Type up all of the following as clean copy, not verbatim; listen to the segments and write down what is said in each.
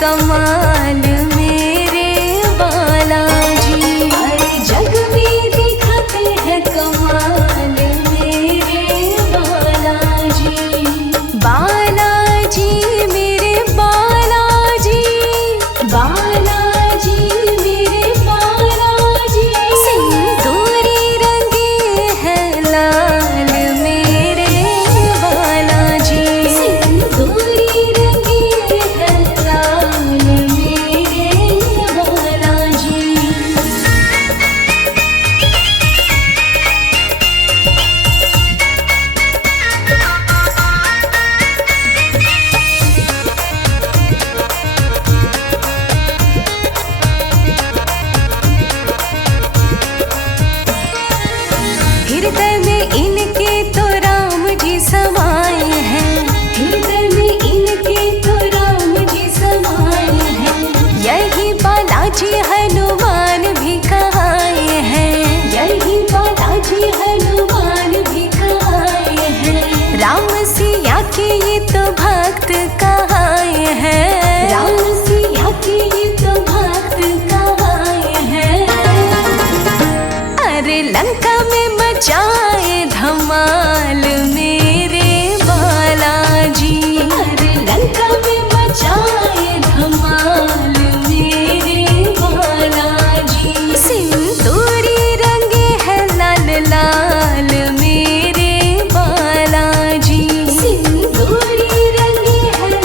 कमाल मेरे बालाजी। अरे जग में दिखाते हैं कमाल मेरे बालाजी। बालाजी मेरे बालाजी, बालाजी मेरे बालाजी। सिंदूरी रंगे हैं लाल मेरे बालाजी। सिंदूरी रंगे हैं लाल मेरे बालाजी। हृदय में इनके तो राम जी समाए हैं। हृदय में इनके तो राम जी समाए हैं। यही बालाजी हनुमान भी कहाए हैं। यही बालाजी हनुमान भी कहाए हैं। राम सिया के ये तो भक्त कहाए हैं। राम सिया के ये तो भक्त कहाए हैं। अरे लंका में मचाए धमाल मेरे बालाजी। अरे लंका में मचाए धमाल मेरे बालाजी। सिंदूरी रंगे हैं लाल लाल मेरे बालाजी। सिंदूरी रंगे हैं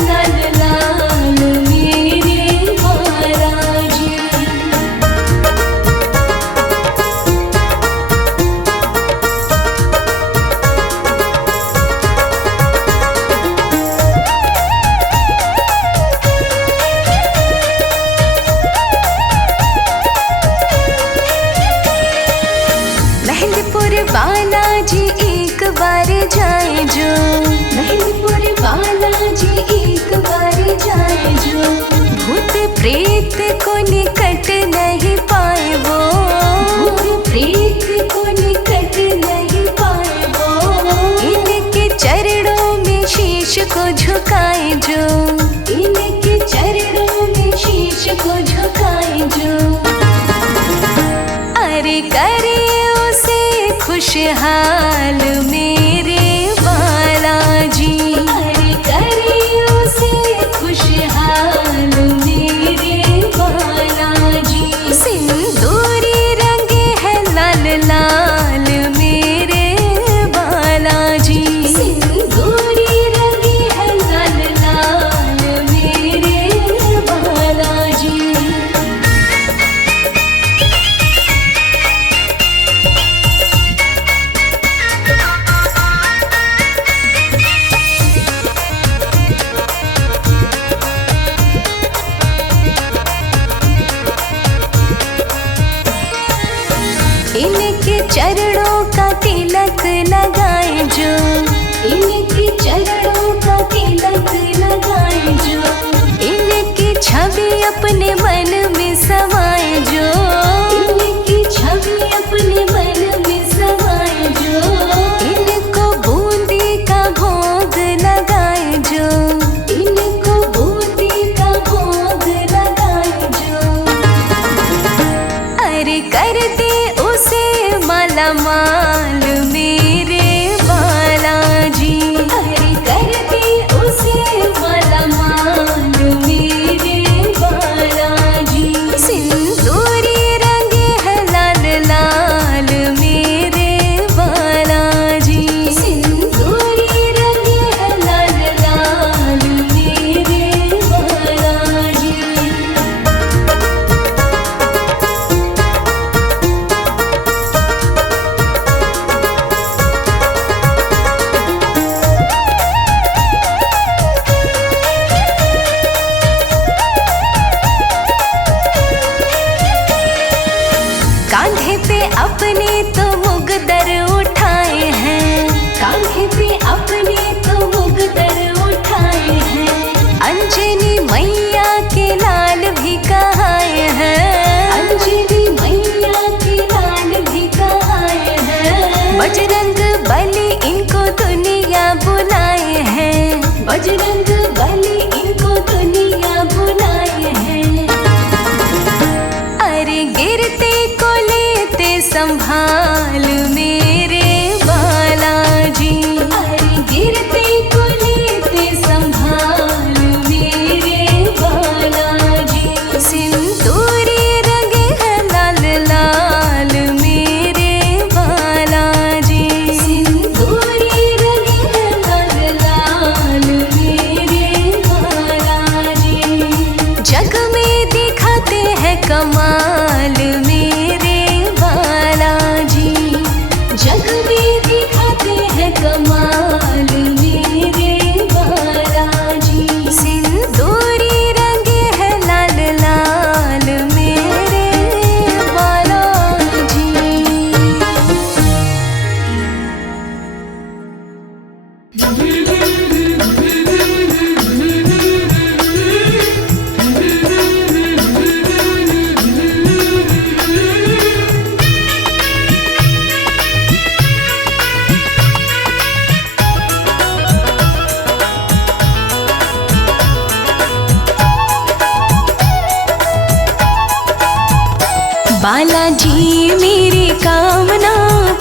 बालाजी मेरी कामना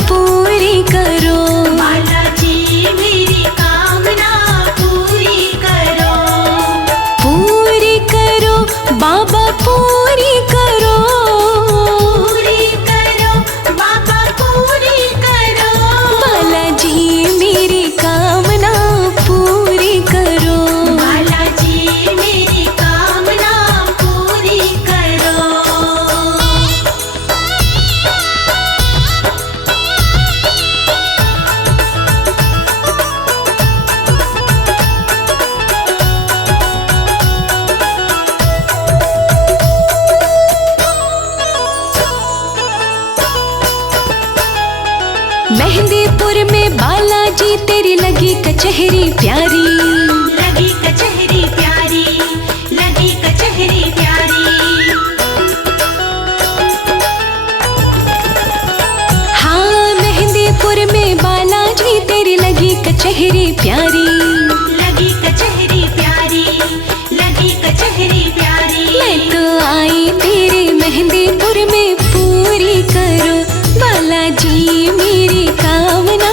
पूरी करो, बालाजी मेरी कामना पूरी करो, पूरी करो बाबा पूरी करो, पूरी करो बाबा पूरी करो, बालाजी मेरी कामना पूरी करो, बालाजी मेरी कामना पूरी करो। मेहंदीपुर में बालाजी तेरी लगी कचहरी प्यारी, लगी कचहरी प्यारी, लगी कचहरी प्यारी, हाँ मेहंदीपुर में बालाजी तेरी लगी कचहरी प्यारी, लगी कचहरी प्यारी, लगी कचहरी प्यारी। मैं तो आई तेरे मेहंदीपुर में पूरी करो, बालाजी मेरी कामना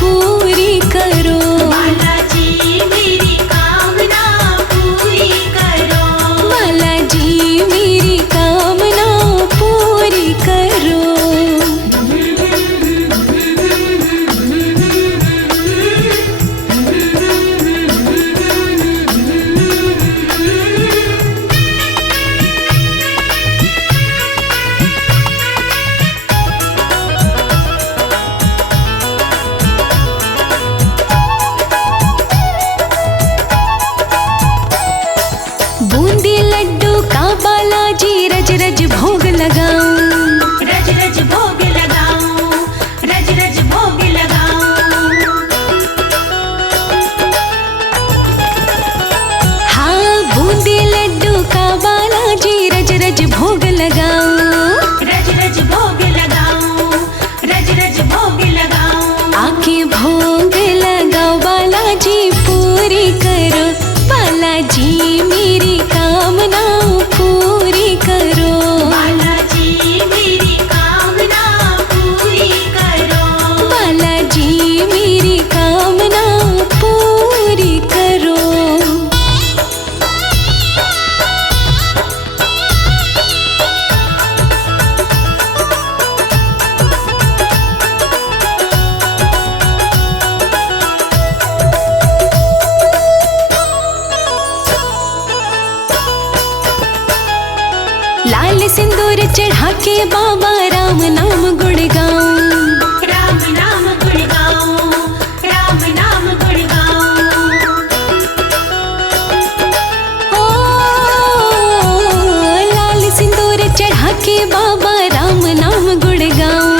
पूरी करो, बालाजी मेरी कामना पूरी करो, बालाजी मेरी कामना पूरी करो। बूंदी लड्डू का बालाजी रज रज भोग लगाऊं, रज रज भोग लगाऊं, रज रज भोग लगाऊं, हाँ बूंदी लड्डू का बालाजी रज रज भोग लगाऊं, रज रज भोग लगाऊं, रज रज भोग लगाऊं, आके भोग लगाओ बालाजी पूरी करो, बालाजी मेरी कामना पूरी करो, बालाजी मेरी कामना पूरी करो, बालाजी मेरी कामना पूरी करो। लाल सिंदूर चढ़ा के बाबा राम नाम गुण गाऊं, राम नाम गुण गाऊं, राम नाम गुण गाऊं, ओ लाल सिंदूर चढ़ा के बाबा राम नाम गुण गाऊं,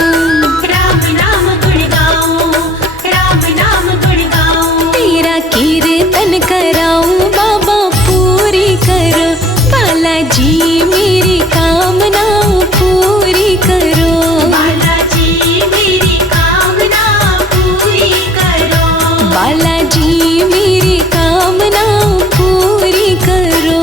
राम नाम गुण गाऊं, राम नाम गुण गाऊं, तेरा कीर्तन कराऊं बाबा पूरी करो, बालाजी मेरी कामना पूरी करो, बालाजी मेरी कामना पूरी करो, बालाजी मेरी कामना पूरी करो।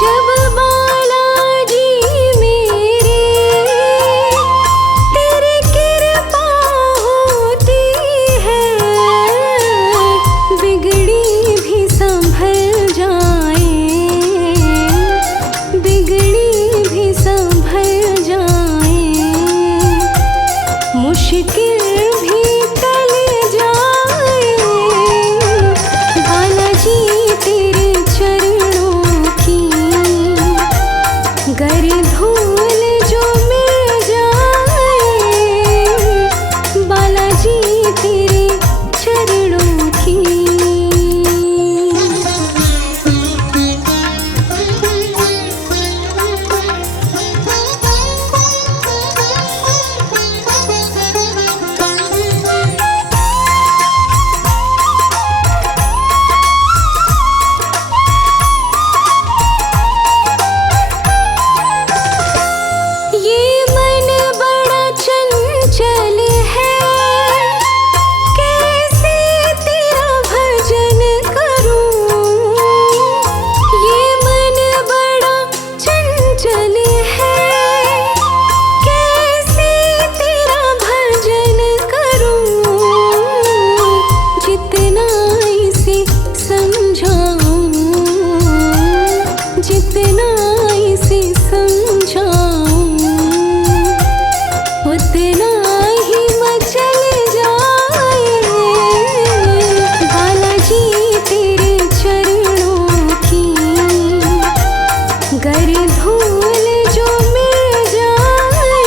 जब बालाजी मेरे तेरी कृपा होती है, बिगड़ी भी संभल जाए, बिगड़ी भी संभल जाए, मुश्किल भी टल जाए। बालाजी तेरे चरणों की गर धूल जो मिल जाए, बालाजी तेरे चरणों की। ये मन बड़ा चंचल है, कैसे तेरा भजन करूं। ये मन बड़ा चंचल है, कैसे तेरा भजन करूं। जितना इसे समझाऊं, जितना इसे समझाऊं, उतना ही मचल जाए। बालाजी तेरे चरणों की गर धूल जो मिल जाए,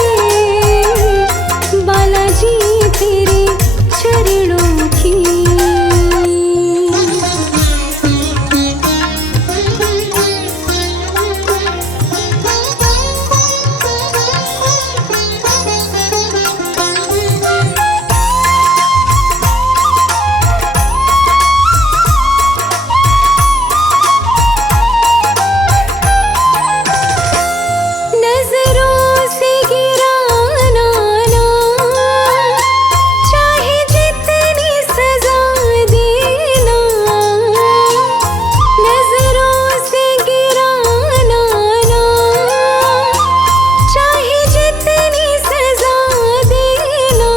बालाजी तेरे चरणों की। नजरों से गिराना ना, चाहे जितनी सजा देना। नजरों से गिराना ना, चाहे जितनी सजा देना।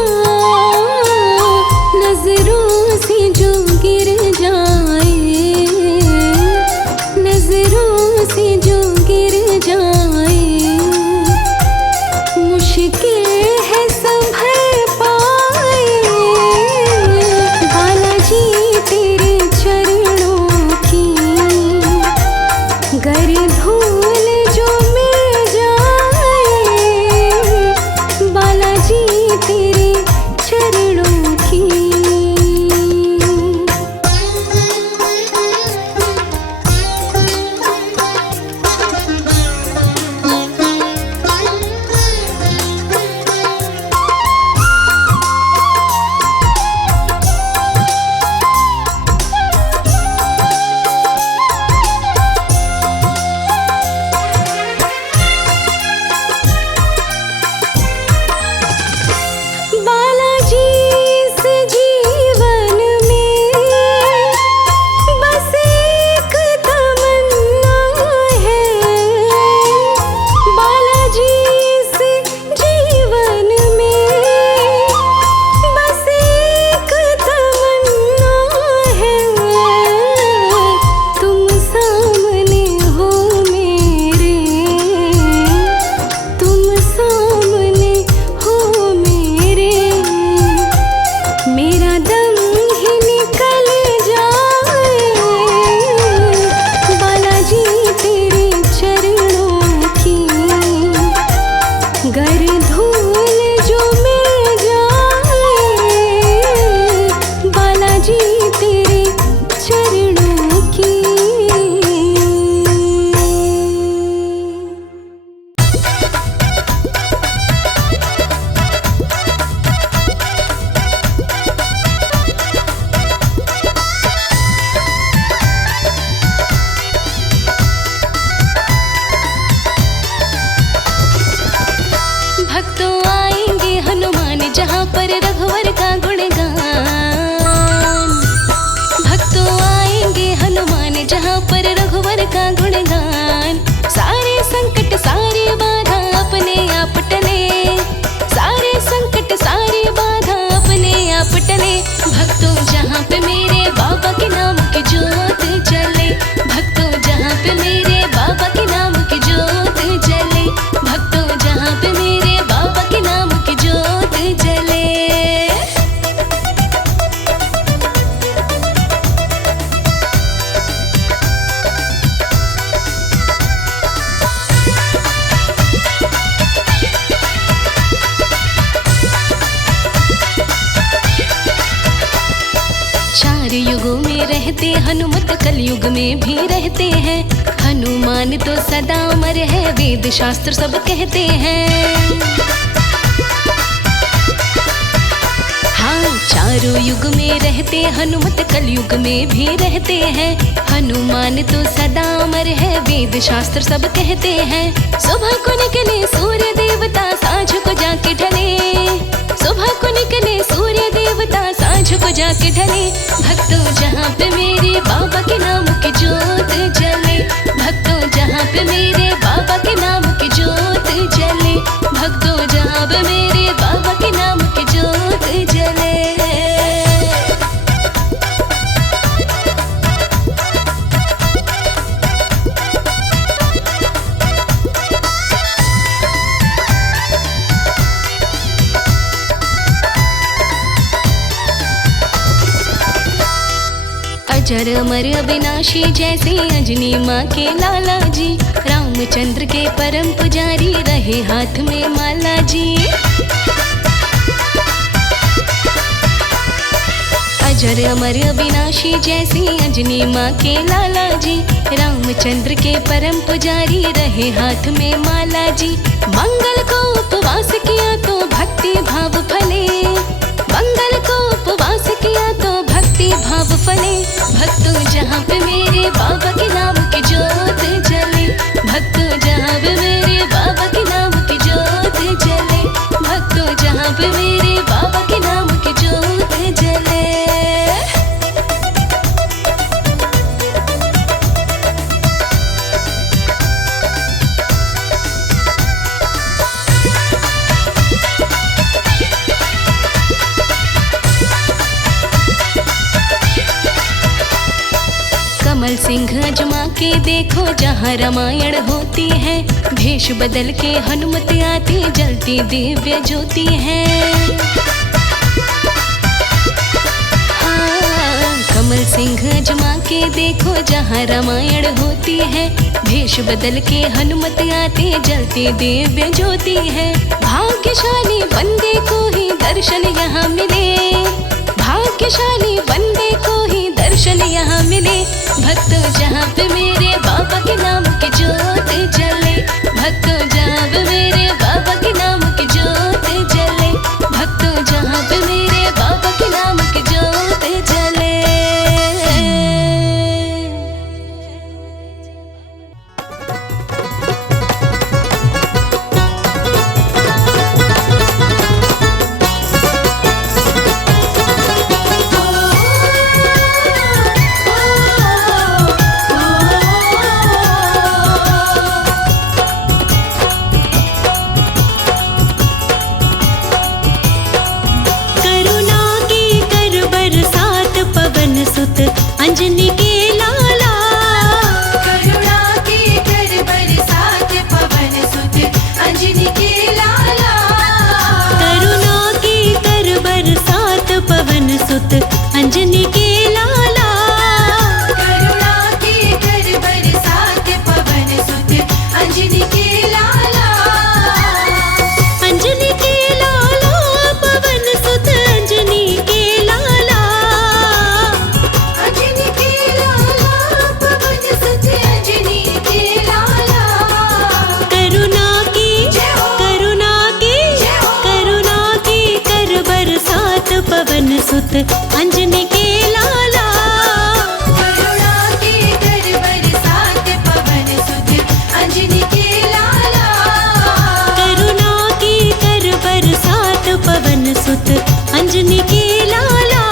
नजरों से जो गिर जाए, नजरों से जो गिर जाए, मुश्किल है संभल पाए। बालाजी तेरे चरणों की गर धूल जो मिल जाए, बालाजी तेरे चरणों की। रहते हनुमत कलयुग में भी रहते हैं। हनुमान तो सदा अमर है, वेद शास्त्र सब कहते हैं। हाँ, चारों युग में रहते हनुमत कलयुग में भी रहते हैं। हनुमान तो सदा अमर है, वेद शास्त्र सब कहते हैं। सुबह को निकले सूर्य देवता, सांझ को जाके ढले। सुबह को निकले सूर्य देवता, सांझ को जाके ढले। भक्तों जहाँ पे मेरे बाबा के नाम की जोत जले। भक्तों जहाँ पे मेरे बाबा के नाम की जोत जले। भक्तों जहाँ पे मेरे बाबा के नाम की जोत जले। अजर अमर अविनाशी जैसे अंजनी माँ के लाला जी। रामचंद्र के परम पुजारी रहे हाथ में माला जी। अजर अमर अविनाशी जैसे अंजनी माँ के लाला जी। रामचंद्र के परम पुजारी रहे हाथ में माला जी। मंगल को उपवास किया तो भक्ति भाव फले। मंगल को उपवास किया तो भक्ति भाव फले। भक्तों जहाँ पे मेरे बाबा के नाम की जोत जले। भक्तों जहाँ पे मेरे बाबा के नाम की जोत जले। भक्तों जहाँ पे मेरे बाबा के नाम की जोत जले। कमल सिंह अजमा के देखो जहाँ रामायण होती है। भेष बदल के हनुमत आती, जलती दिव्य ज्योति है। हाँ, कमल सिंह अजमा के देखो जहाँ रामायण होती है। भेष बदल के हनुमत आती, जलती दिव्य ज्योति है। भाग्यशाली बंदे को ही दर्शन यहाँ मिले। भाग्यशाली बंदे को ही दर्शन यहाँ मिले। भक्तों जहाँ पे मेरे बाबा के नाम की जोत जले। भक्तों जहाँ पे मेरे बाबा के नाम की जोत जले। भक्तों जहाँ पे मेरे बाबा के नाम की जोत जले। अंजनी के लाला, करुणा के कर बरसात पवन सुत अंजनी के लाला। करुणा के कर बरसात पवन सुत अंजनी के लाला। करुणा के कर बरसात पवन सुत अंजनी के लाला। अंजनी के लाला पवन सुत अंजनी के लाला। अंजनी के लाला पवन सुत अंजनी के लाला। करुणा की करुणा की करुणा की कर बरसात पवन सुत अंजनी के लाला। करुणा के कर बरसात पवन सुत अंजनी के लाला। करुणा की कर बरसात पवन सुत अंजनी के लाला।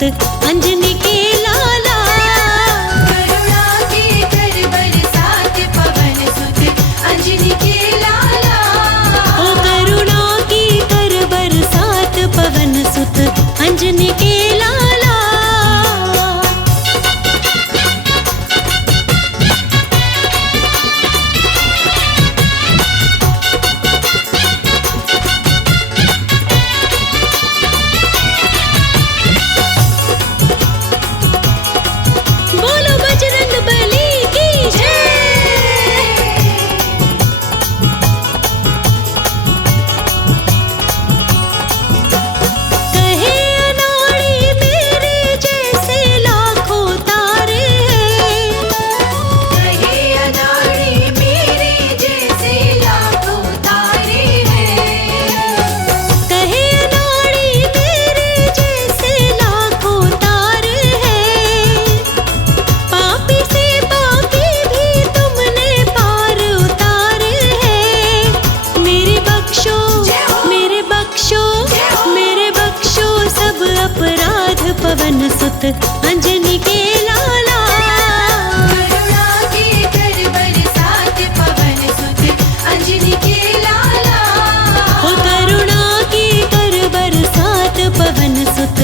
सुत अंजनी के लाला। करुणा के कर बरसात पवन सुत अंजनी के लाला। ओ करुणा की कर बरसात पवन सुत अंजनी के लाला। बोलो बजरंग बली की कहे अनाड़ी मेरे जैसे लाखों तारे हैं। कहे अनाड़ी मेरे जैसे लाखों तारे हैं। कहे अनाड़ी मेरे जैसे लाखों तारे हैं। पापी से पापी भी तुमने पार उतारे हैं। मेरे बख्शो मेरे बख्शो मेरे बख्शो सब अपराध पवन सुत अंजनी के लाला। करुणा के कर बरसात पवन सुत अंजनी के लाला। ओ करुणा की कर बरसात पवन सुत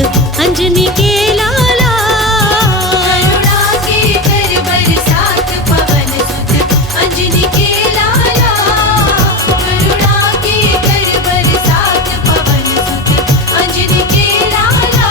अंजनी के लाला। करुणा के कर बरसात पवन सुत अंजनी के लाला। करुणा के कर बरसात पवन सुत अंजनी के लाला।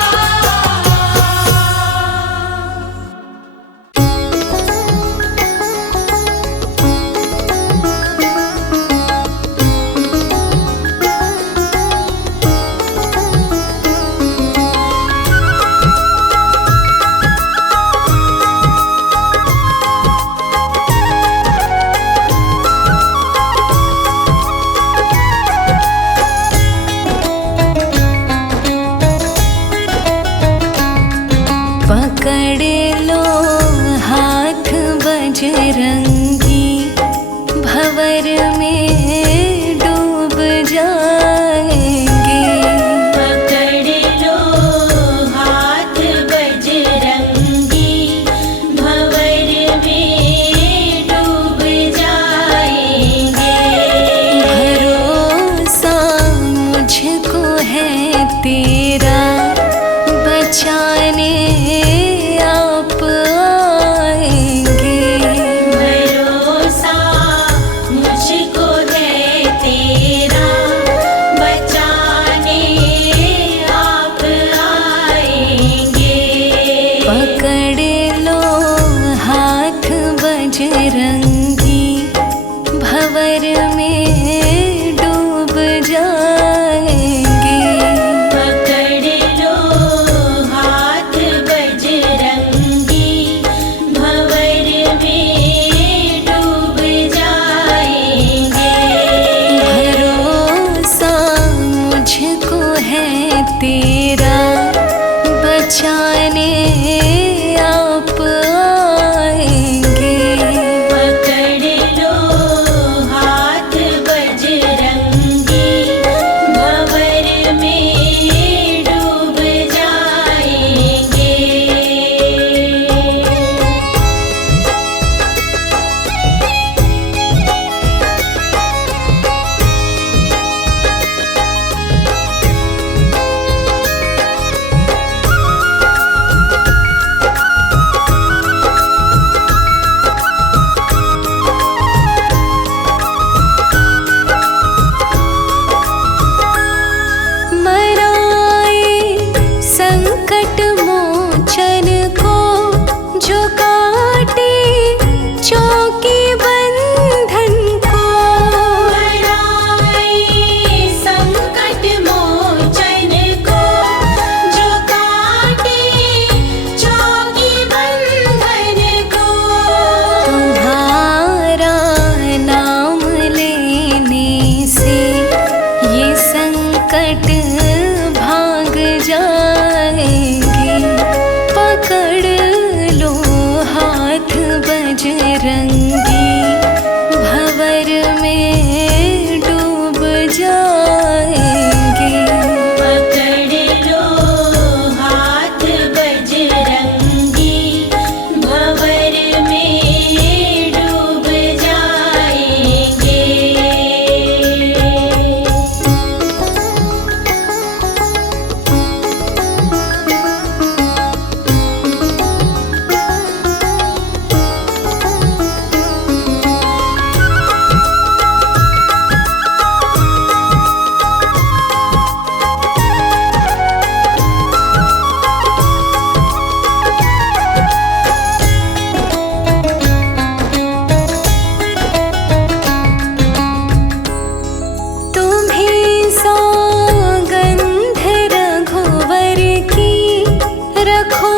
रखो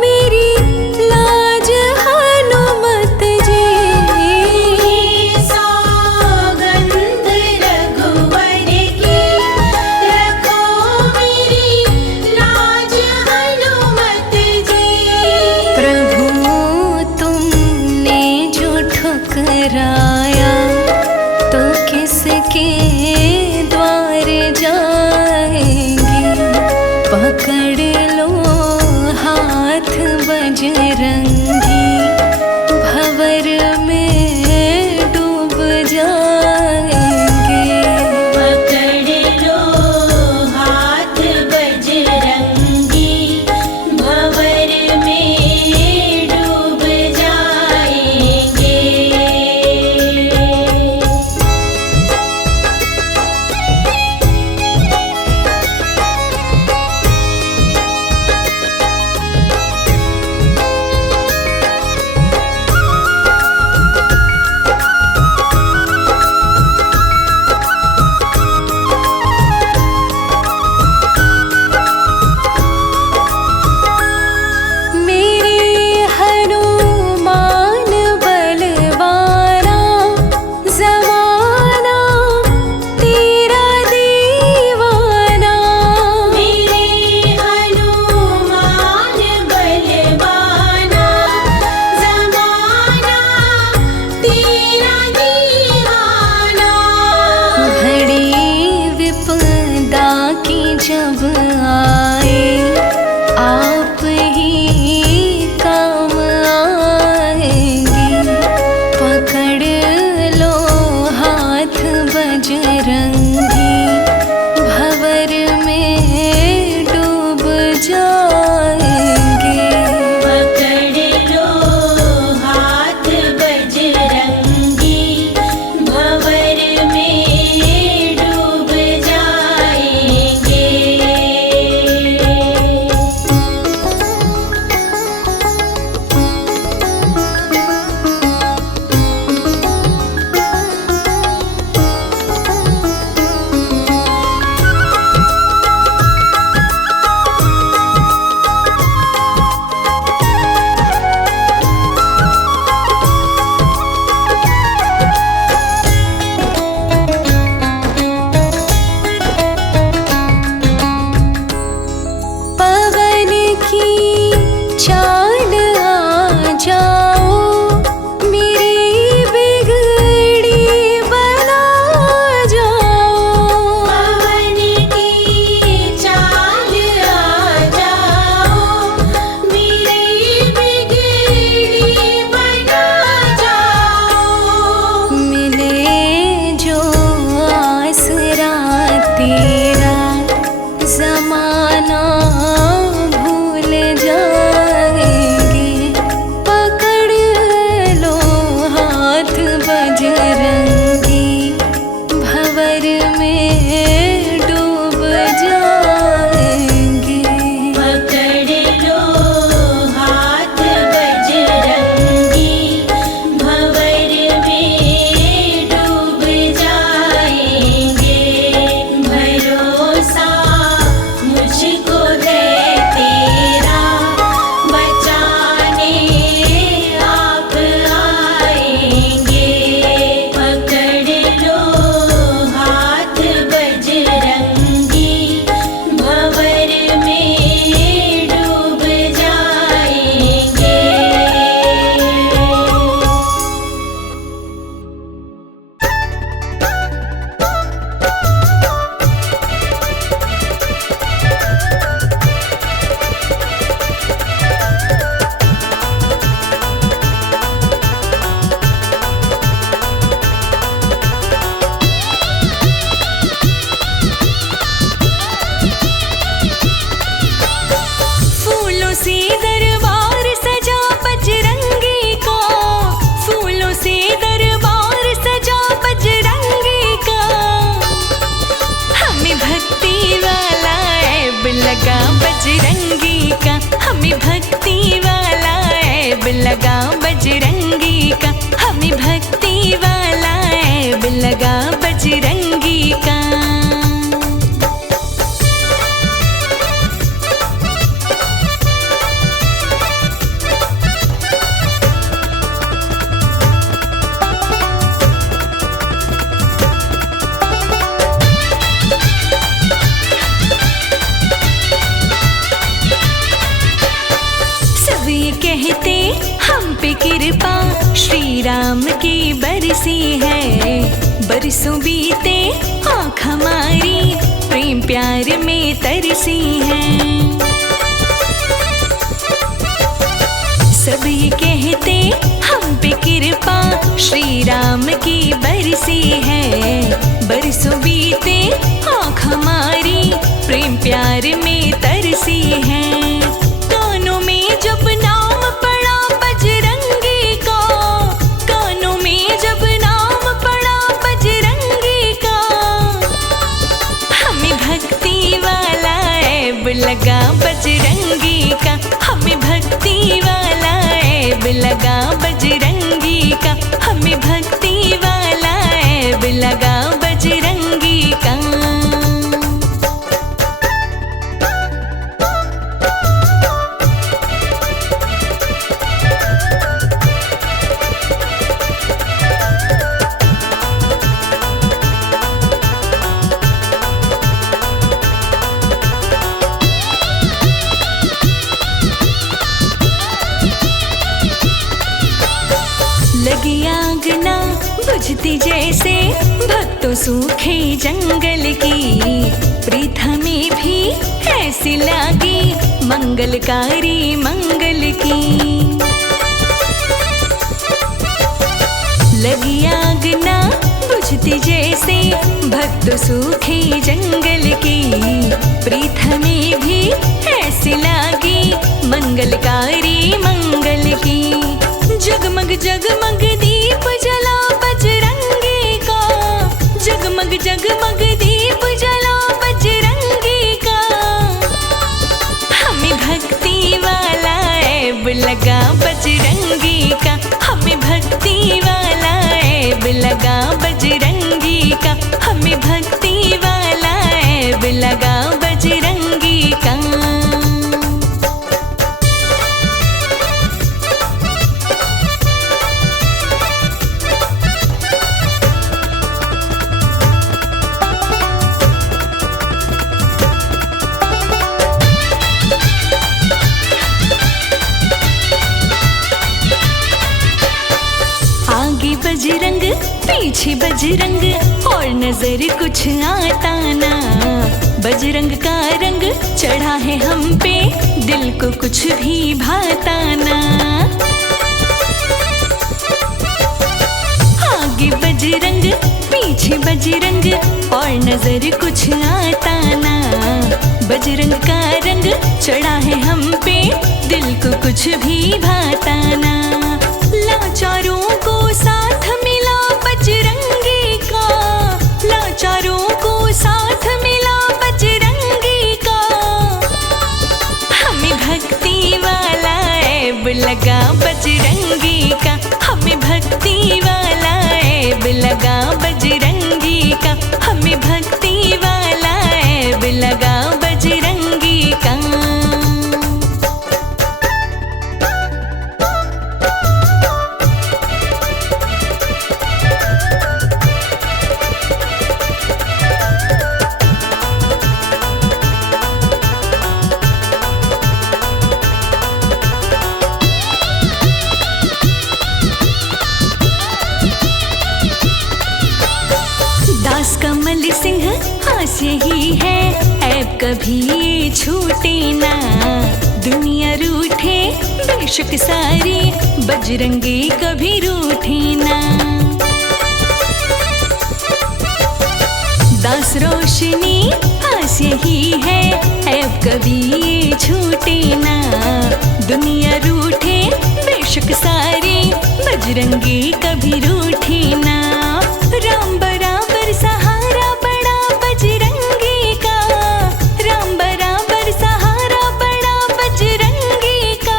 मेरी लाज हनुमत जी। सौगंध रघुवर की, रखो मेरी लाज हनुमत जी। प्रभु तुमने जो ठुकराया तो किसके द्वार जाएंगे। पकड़ लो बरसी है। बरसों बीते आँख हमारी प्रेम प्यार में तरसी है। सब ये कहते हम पे कृपा श्री राम की बरसी है। बरसों बीते आँख हमारी प्रेम प्यार में तरसी है। कानों में जब नाम पड़ा बजरंगी का, कानों में जब नाम पड़ा बजरंगी का, हमें भक्ति वाला ऐब लगा बजरंगी का। हमें भक्ति वाला ऐब लगा बजरंगी का। हमें भक्ति वाला ऐब लगा बजरंगी का। लगी आग ना बुझती जैसे भक्तों सूखे जंगल की, प्रीत हमें भी ऐसी लगी मंगलकारी मंगल की। लगी आग ना बुझती जैसे भक्तों सूखे जंगल की, प्रीत हमें भी ऐसी लगी मंगलकारी मंगल की। जगमग जगमग दीप जला बजरंगी का, जगमग जगमग दीप जला बजरंगी का। हमें भक्ति वाला ऐब लगा बजरंगी का। हमें भक्ति वाला ऐब लगा बजरंगी का। हमें भक्ति वाला ऐब लगा बजरंगी का। बजरंग पीछे बजरंग और नजर कुछ आता ना। बजरंग का रंग चढ़ा है हम पे, दिल को कुछ भी भाता ना। आगे बजरंग पीछे बजरंग और नजर कुछ आता ना। बजरंग का रंग चढ़ा है हम पे, दिल को कुछ भी भाता ना। लाचारों को साथ मिला बजरंगी का, लाचारों को साथ मिला बजरंगी का। हमें भक्ति वाला ऐब लगा बजरंगी का। हमें भक्ति वाला ऐब लगा बजरंगी का। हमें भक्ति वाला ऐब लगा बजरंगी का। कमल सिंह आस यही है ऐब कभी छूटे ना। दुनिया रूठे बेशक सारी, बजरंगी कभी रूठे ना। दास रोशनी आस यही है ऐब कभी छूटे ना। दुनिया रूठे बेशक सारी, बजरंगी कभी रूठे ना। राम बराबर सहारा बड़ा बजरंगी का, राम बराबर सहारा बड़ा बजरंगी का।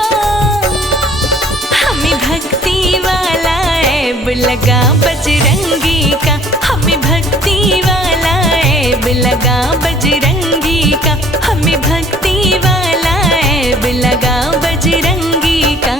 हमें भक्ति वाला ऐब लगा बजरंगी का। हमें भक्ति वाला ऐब लगा बजरंगी का। हमें भक्ति वाला ऐब लगा बजरंगी का।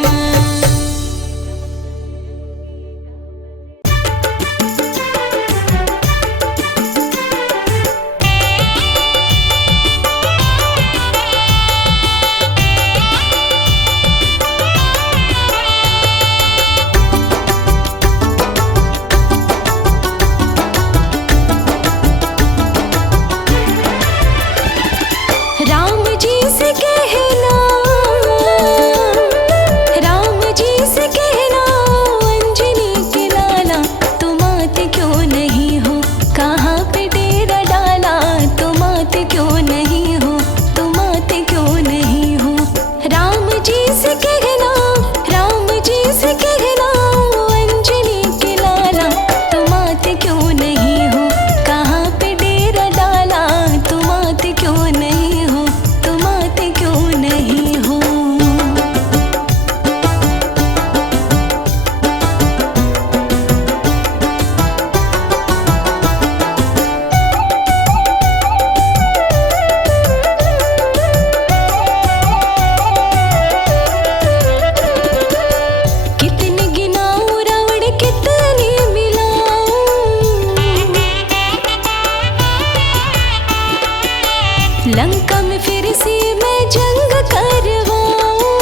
लंका में फिर से मैं जंग करवाऊं।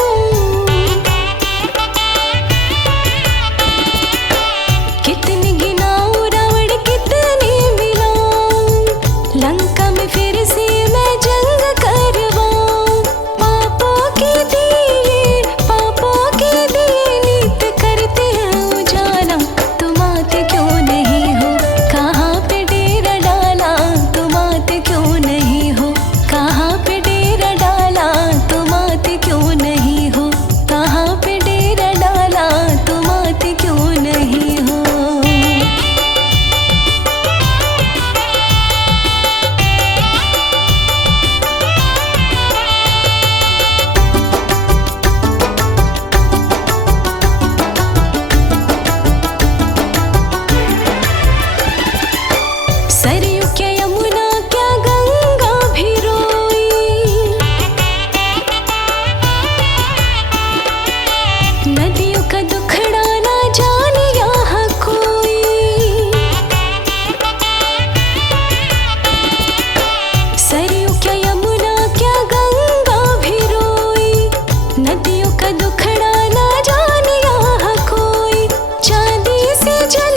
कितने गिनाऊं रावण कितने मिलाऊं, लंका में फिर से मैं जंग करवाऊं। पापों के दिए नित करते हैं उजाला, तुम आते क्यों नहीं हो, कहाँ पे डेरा डाला, तुम आते क्यों नहीं हो, कहाँ पे डेरा डाला, तुम आते क्यों नहीं हो, कहाँ पे डेरा डाला, तुम आते क्यों नहीं हो। सरयू क्या यमुना क्या गंगा भी रोई, नदियों का दुखड़ा ना जाने यहाँ कोई। सरयू क्या यमुना क्या गंगा भी रोई, नदियों का दुखड़ा ना जाने यहाँ कोई। चांदी से जल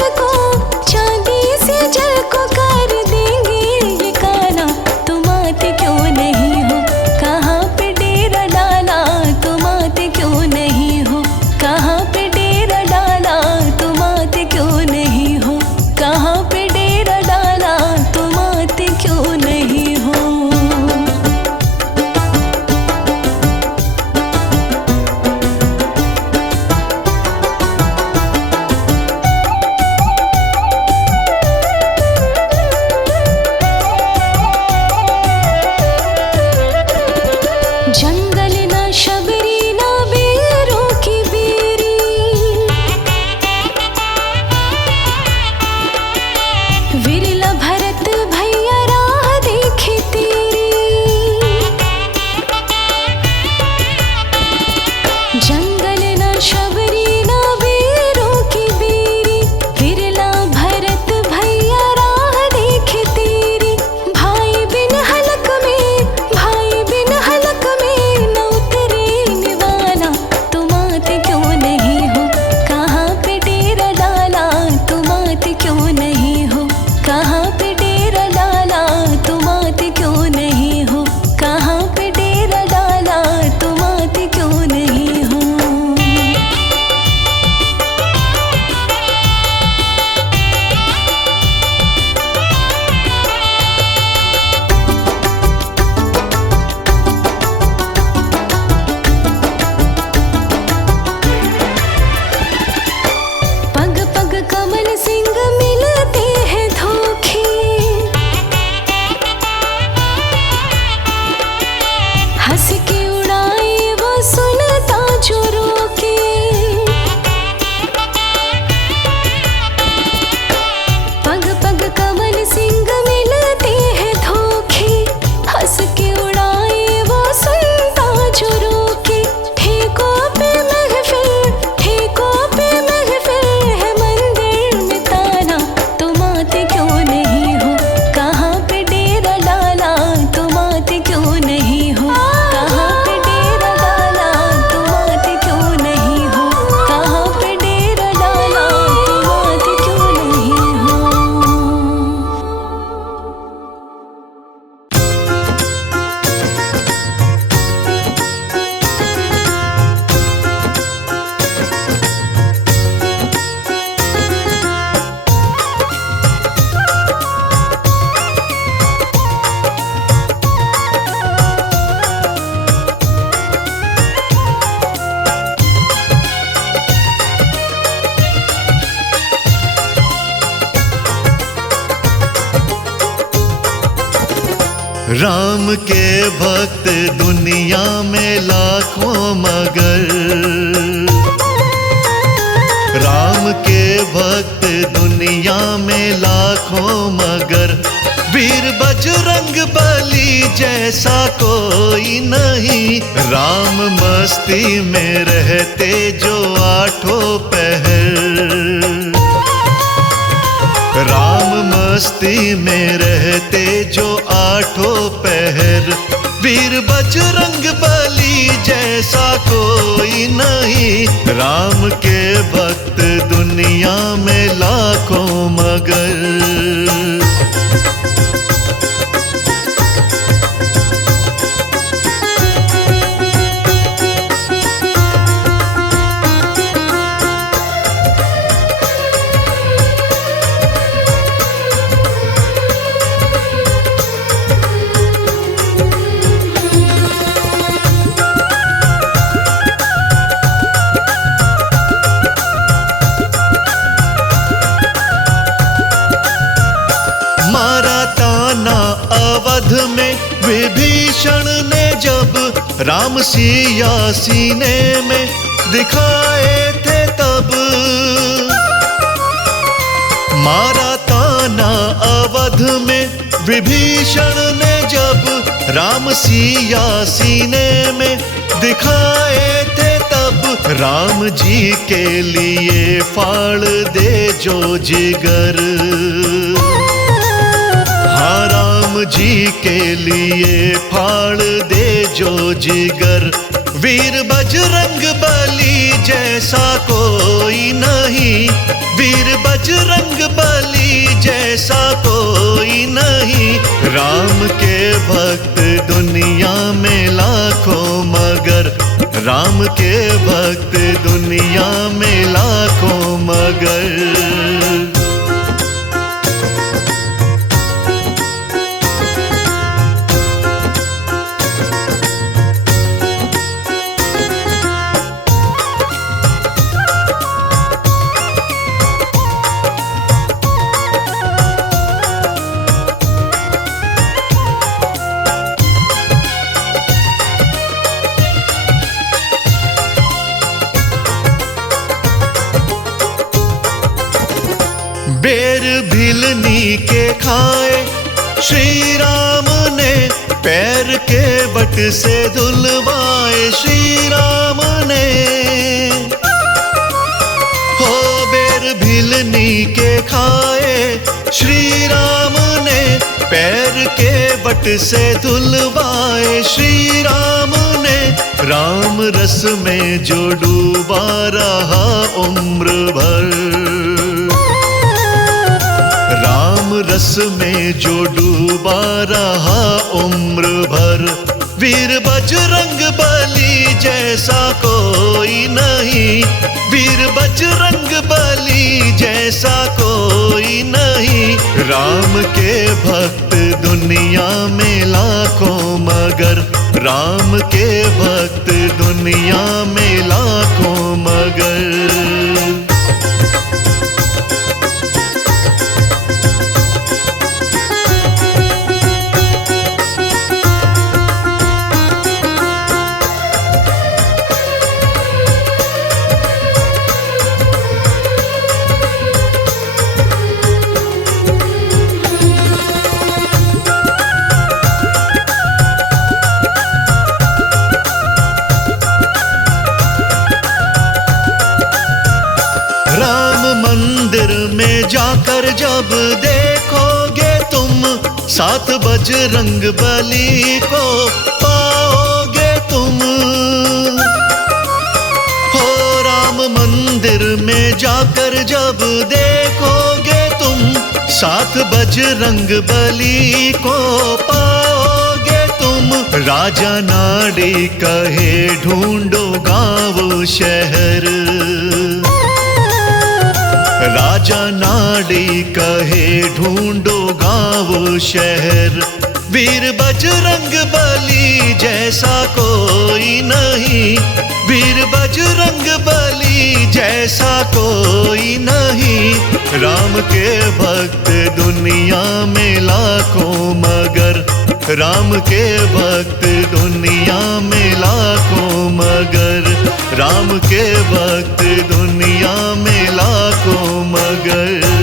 को कर देंगे ये काला, तुम आते क्यों नहीं हो, कहाँ पे डेरा डाला, तुम आते क्यों नहीं हो, कहाँ पे डेरा डाला, तुम आते क्यों नहीं हो, कहाँ पे डेरा डाला, तुम आते क्यों नहीं हो। जंगल ना शबरी ना बेरों की बेरी, विरला भरत भैया राह देखे तेरी। जंगल ना शबरी ना बेरों की बेरी, विरला भरत भैया राह देखे तेरी। भाई बिन हलक में न उतरे निवाला, तुम आते क्यों नहीं हो, कहाँ पे डेरा डाला, तुम आते क्यों नहीं हो, कहाँ पे डेरा डाला, तुम आते क्यों नहीं हो, कहाँ पे डेरा डाला, तुम आते क्यों नहीं हो। पग पग कमल सिंह मिलते हैं धोखे, हंस के उड़ाए वो सुनता जो रोके। पग पग कमल सिंह मिलते हैं धोखे, हंस के उड़ाए वो सुनता जो रोके। ठेकों पे महफिल है मंदिर में ताला, तुम आते क्यों नहीं हो, कहाँ पे डेरा डाला, तुम आते क्यों नहीं हो, कहाँ पे डेरा डाला, तुम आते क्यों नहीं हो, कहाँ पे डेरा डाला, तुम आते क्यों नहीं हो। राम के भक्त दुनिया में लाखों मगर, राम के भक्त दुनिया में लाखों मगर, वीर बजरंग बली जैसा कोई नहीं। राम मस्ती में रहते जो आठों पहर, राम मस्ती में रहते जो आठों पहर, वीर बजरंग बली जैसा कोई नहीं। राम के भक्त दुनिया में लाखों मगर। अवध में विभीषण ने जब राम सिया सीने में दिखाए थे तब। मारा ताना अवध में विभीषण ने जब राम सिया सीने में दिखाए थे तब। राम जी के लिए फाड़ दे जो जिगर। हाँ राम जी के लिए फाड़ दे जो जिगर। वीर बजरंग बली जैसा कोई नहीं। वीर बजरंग बली जैसा कोई नहीं। राम के भक्त दुनिया में लाखों मगर। राम के भक्त दुनिया में लाखों मगर। बेर भिलनी के खाए श्री राम ने। पैर के बट से धुलवाए श्री राम ने। हो बेर भिलनी के खाए श्री राम ने। पैर के बट से धुलवाए श्री राम ने। राम रस में जो डूबा रहा उम्र भर। राम रस में जो डूबा रहा उम्र भर। वीर बजरंग बली जैसा कोई नहीं। वीर बजरंग बली जैसा कोई नहीं। राम के भक्त दुनिया में लाखों मगर। राम के भक्त दुनिया में लाखों मगर। मंदिर में जाकर जब देखोगे तुम। सात बजरंग बली को पाओगे तुम। हो राम मंदिर में जाकर जब देखोगे तुम। सात बजरंग बली को पाओगे तुम। राजा नाड़ी कहे ढूंढो गाँव शहर। राजा नाड़ी कहे ढूंढो गाँव शहर। वीर बजरंग बली जैसा कोई नहीं। वीर बजरंग बली जैसा कोई नहीं। राम के भक्त दुनिया में लाखों मगर। राम के भक्त दुनिया में लाखों मगर। राम के भक्त दुनिया में लाखों मगर।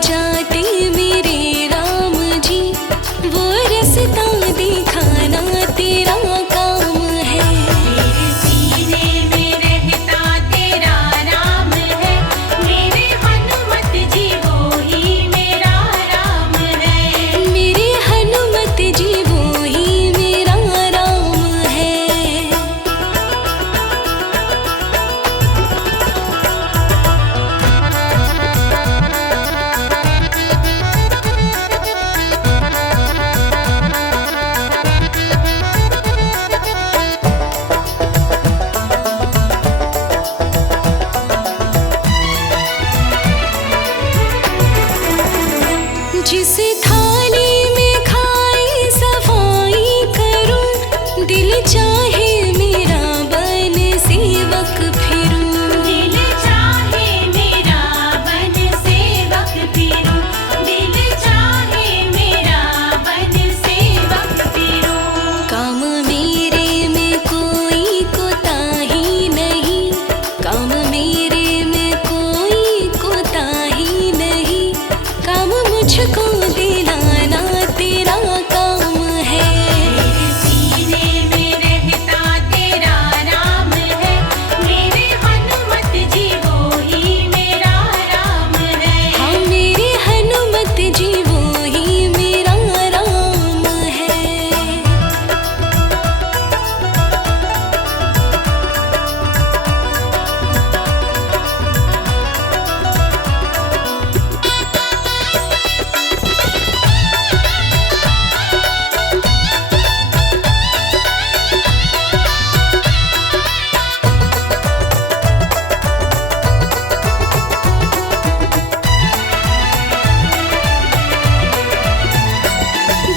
जाते मेरे राम जी, वो रास्ता दिखाना तेरा काम है। मेरे सीने में रहता तेरा नाम है, मेरे हनुमत जी वो ही मेरा राम है। मेरे हनुमत जी वो ही मेरा राम है। जिस थाली में खाई सफाई करूं, दिल चाहे मेरा बन सेवक फिरूं। दिल चाहे मेरा बन सेवक फिरूं, दिल चाहे मेरा बन सेवक फिरूं। काम मेरे में कोई कोताही नहीं, काम मेरे में कोई कोताही नहीं, काम मुझको दिलाना तेरा काम है। मेरे सीने में रहता तेरा नाम है, मेरे हनुमत जी वो ही मेरा राम है। हाँ, मेरे हनुमत जी वो ही मेरा राम है।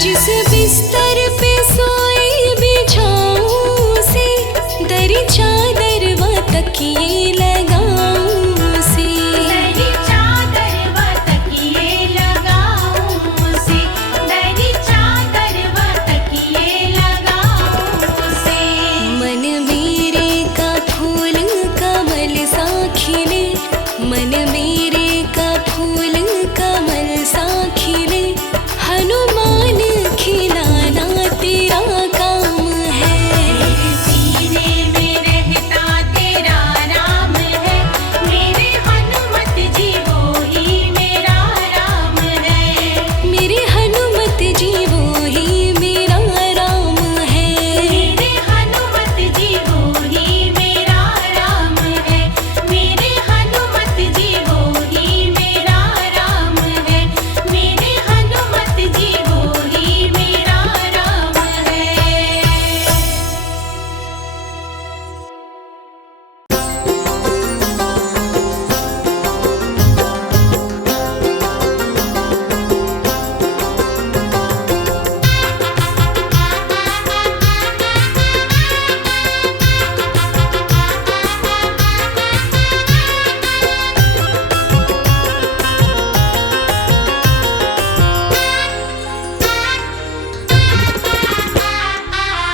जिस बिस्तर पे सोई बिछाऊं से, दरी चादर व तकिए लगाऊं से। दरी चादर व तकिए लगाऊं से, दरी चादर व तकिए लगाऊं से। मन मेरे का फूल कमल सा खिले, मन मेरे का फूल कमल सा खिले, हनुमान खिलाना तेरा काम है। मेरे सीने में रहता तेरा नाम है, मेरे हनुमत जी वो ही मेरा राम है। मेरे हनुमत जी वो ही मेरा राम है। मेरे हनुमत जी वो ही मेरा राम है, मेरे हनुमत जी वो ही मेरा राम है, मेरे हनुमत जी वो ही मेरा राम है।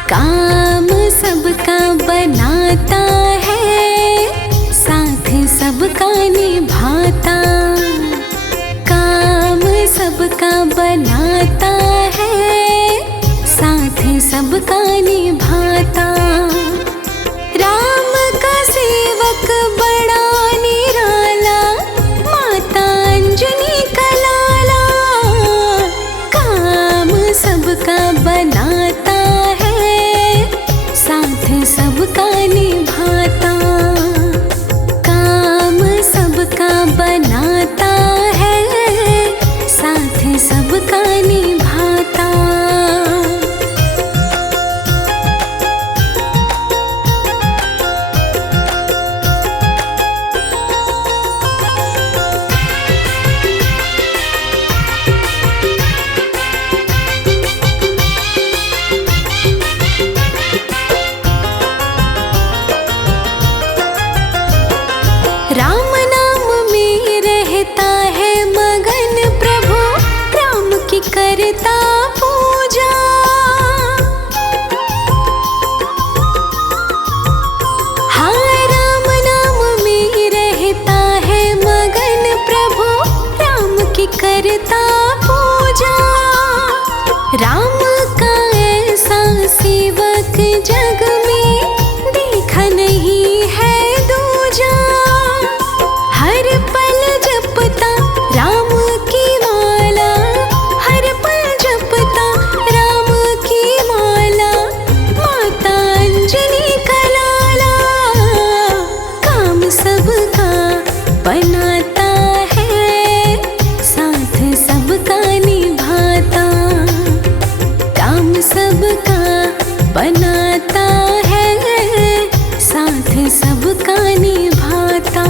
काम सबका बनाता है, साथ सबका निभाता। काम सबका बनाता है, साथ सबका निभाता। राम का सेवक बड़ा निराला, माता अंजनी का लाला। काम सबका बनाता है, साथ सबका निभाता। काम सबका बनाता है, साथ सबका निभाता। करता पूजा। राम का ऐसा सेवक जग में देखा नहीं है दूजा। हर पल जपता राम की माला, हर पल जपता राम की माला। माता अंजनी का लाला काम सबका बनाता है, साथ सबका निभाता। काम सबका बनाता है, साथ सबका निभाता।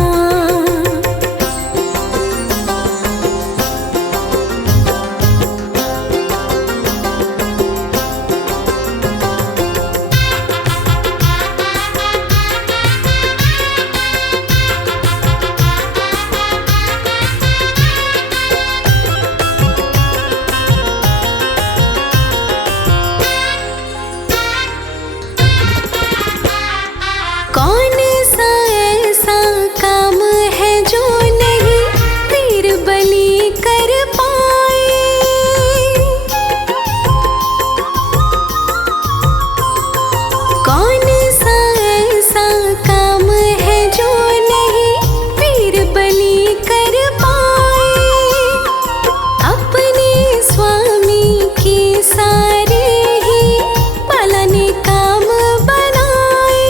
कौन सा ऐसा काम है जो नहीं वीर बलि कर पाए। कौन सा ऐसा काम है जो नहीं वीर बलि कर पाए। अपने स्वामी के सारे ही पालने काम बनाए।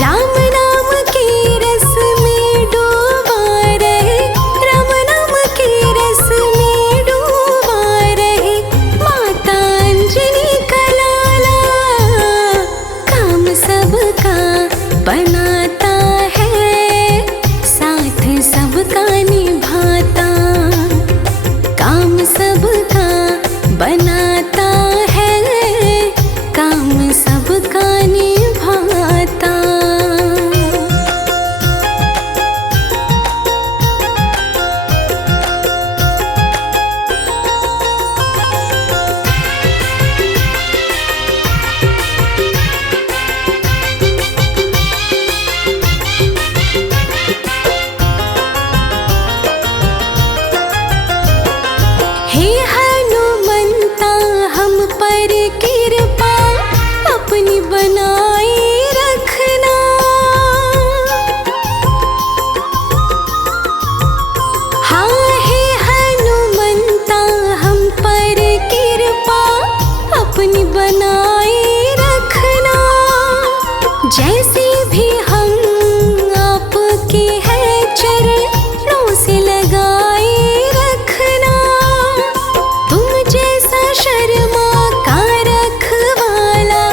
राम नाम के रस में डूबा रहे, राम नाम के रस में डूबा रहे। माता अंजनी का लाला काम सबका बनाता है, साथ सबका निभाता। काम सबका बनाता है, काम सबका निभाता। हे हनुमंता हम पर कृपा अपनी बनाए रखना। हाँ हे हनुमंता हम पर कृपा अपनी बनाए रखना। जैसे भी हम आपके हैं चरणों से लगाए रखना। तुम जैसा शर्मा का रखवाला,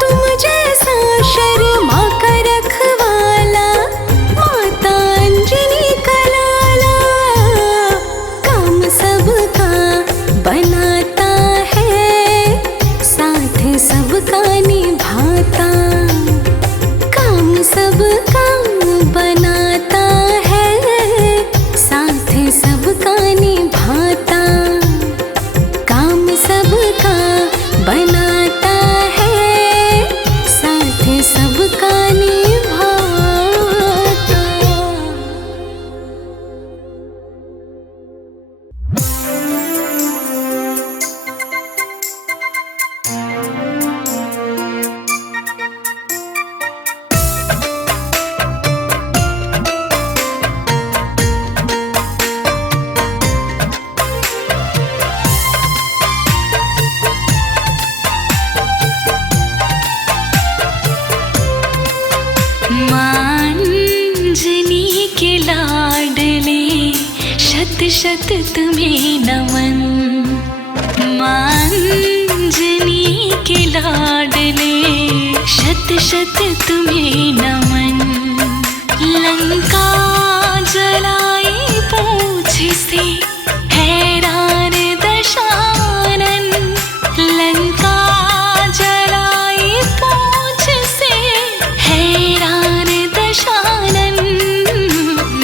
तुम जैसा शर्मा का रखवाला। माता अंजनी का लाला काम सबका बनाता है, साथ सबका निभाता। काम सबका बनाता है, साथ सबका निभाता। काम सबका बनाता है, साथ सबका निभाता। मांजनी के लाडले शत शत तुम्हें नमन। मांजनी के लाडले शत शत तुम्हें नमन। लंका जलाई पूछ से हैरान दशानन। लंका जलाई पूछ से हैरान दशानन।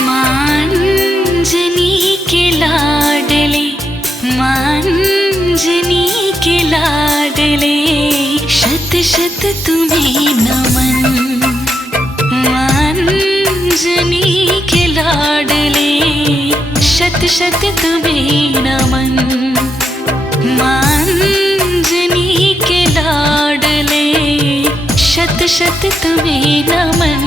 मांजनी के लाडले, मांजनी के लाडले शत शत तुम्हें नमन। मांजनी के लाडले शत शत शत तुम्हें नमन। मांजनी के लाडले शत शत तुम्हें नमन।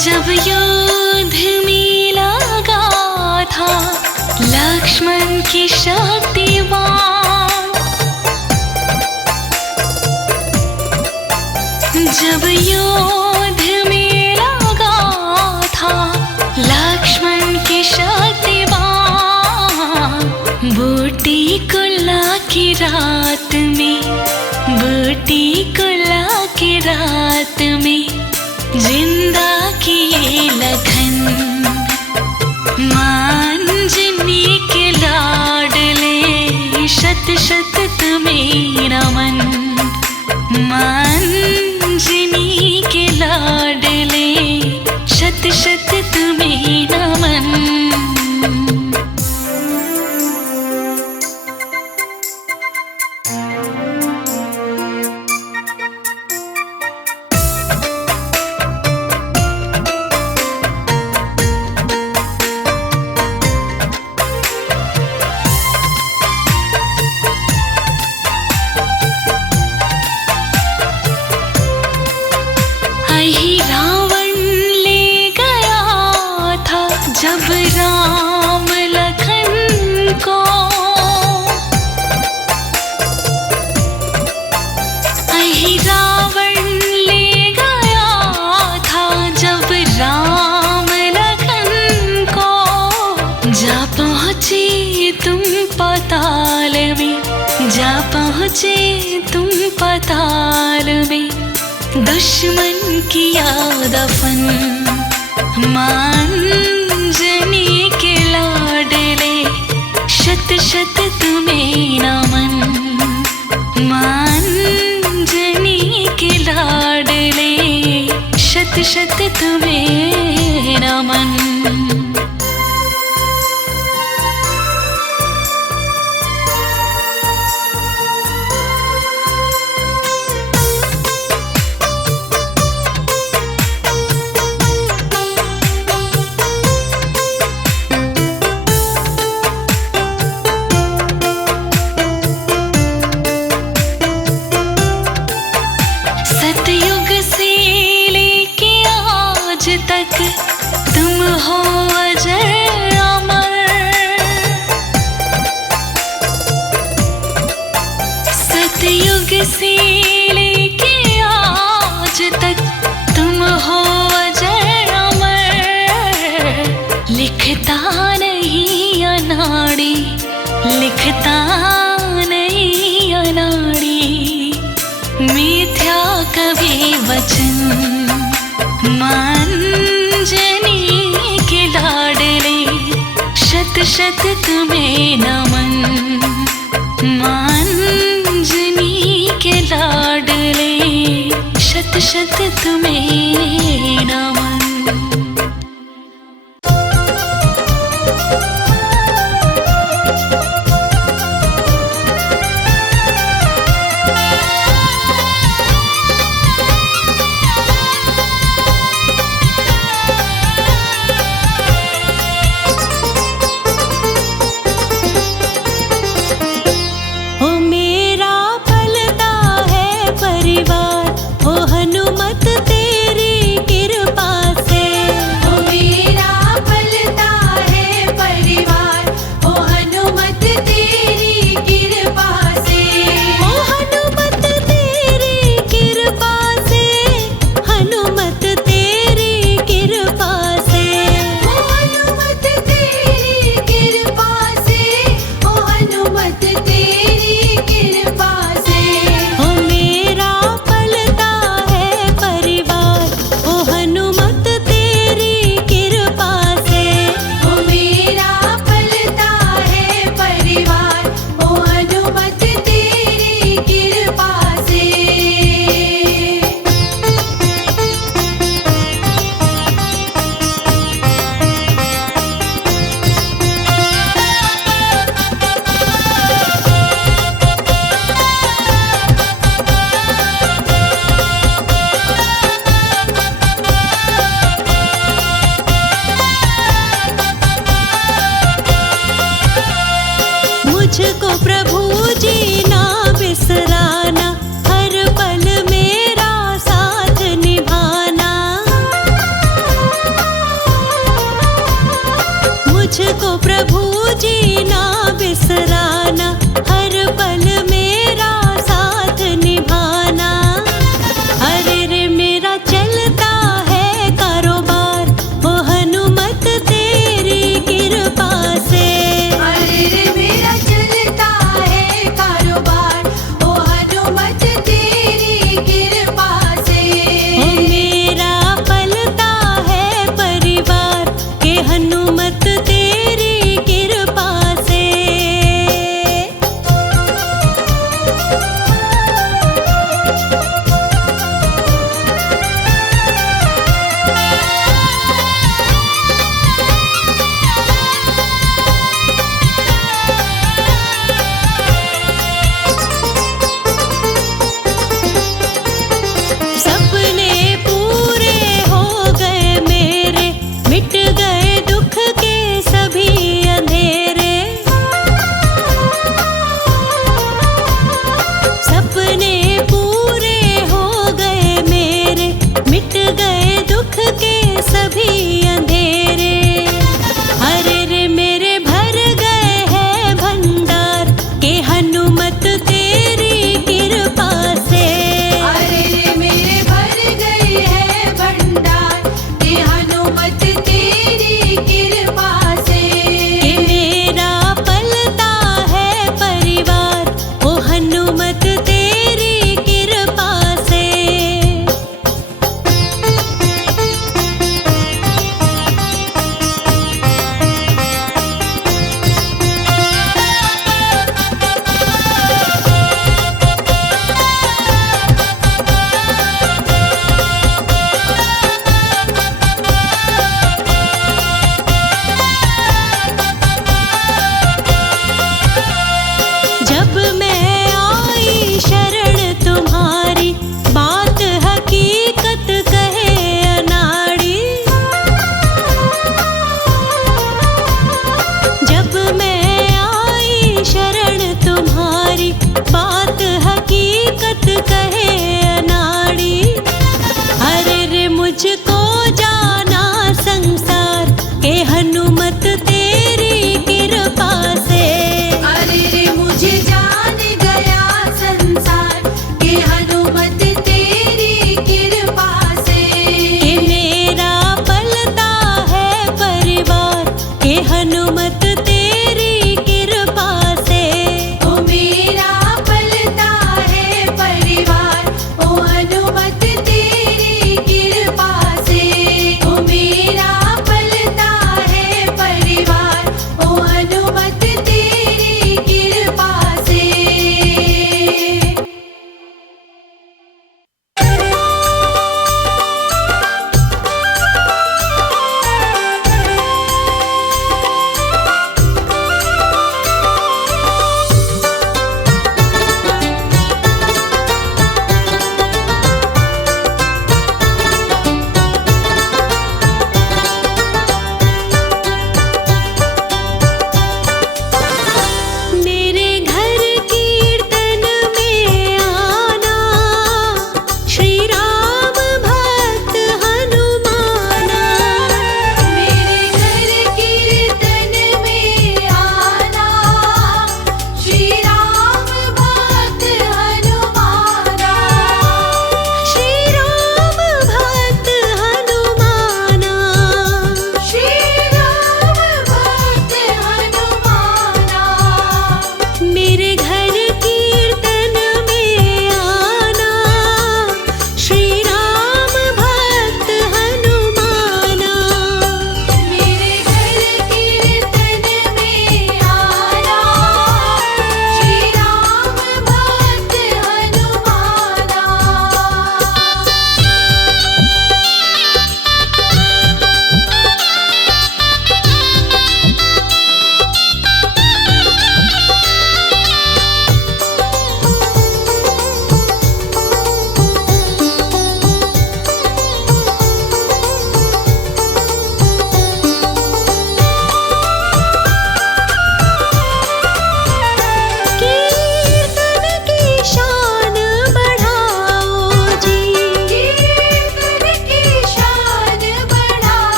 जब युद्ध में लगा था लक्ष्मण की शक्तिमान, जब युद्ध में लगा था लक्ष्मण की शक्तिमान, बूटी कुल्ला की रात में, बूटी कुल्ला की रात में जिंदा किए लखन। मांजनी के लाडले शत शत तुम्हें नमन। मांजनी के लाडले शत शत तुम्हें नमन। रावण ले गया था जब राम लखन को, रावण ले गया था जब राम लखन को। जा पहुँचे तुम पाताल में, जा पहुँचे तुम पाताल में, दुश्मन किया दफन। मांजनी के लाडले शत शत तुम्हें नमन। मांजनी के लाडले शत शत तुम्हें नमन। सतयुग से लेके आज तक तुम हो अजर अमर। सतयुग से लेके आज तक तुम हो अजर अमर। लिखता नहीं अनाड़ी, लिखता नहीं अनाड़ी, मिथ्या कभी वचन। मांजनी के लाडले शत शत तुम्हें नमन। मांजनी के लाडले शत शत तुम्हें नमन। परिवार, ओ हनुमत तेरी कृपा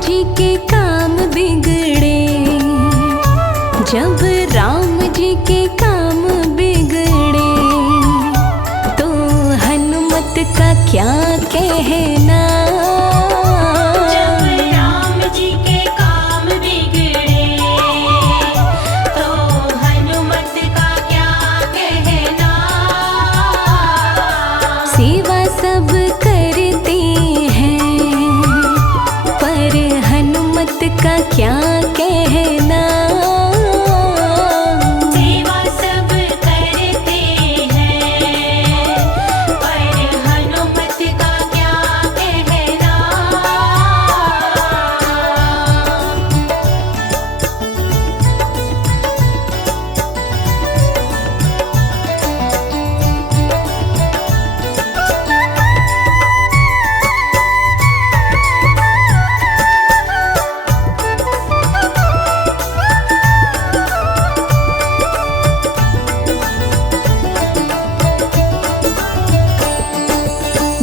जी के काम बिगड़े, जब राम जी के काम बिगड़े तो हनुमत का क्या कहना। जब राम जी के काम बिगड़े तो हनुमत का क्या कहना। सेवा सब करते हैं पर हनुमत का क्या कहना। सेवा सब करते हैं पर हनुमत का क्या कहना।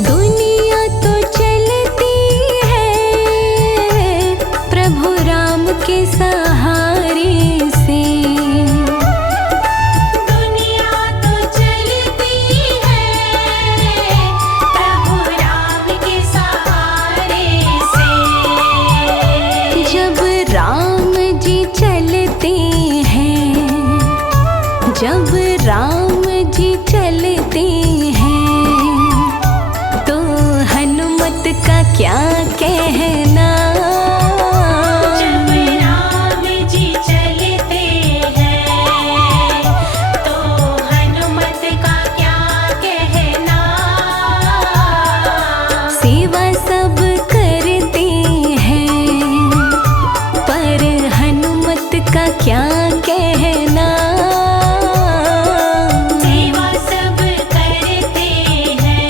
दुनिया तो चलती है प्रभु राम के सहारे से। दुनिया तो चलती है प्रभु राम के सहारे से। जब राम जी चलते हैं, जब राम जी चलते हैं तो हनुमत का क्या कहना। जब राम जी चलते हैं तो हनुमत का क्या कहना। सेवा सब करते हैं पर हनुमत का क्या कहना। सेवा सब करते हैं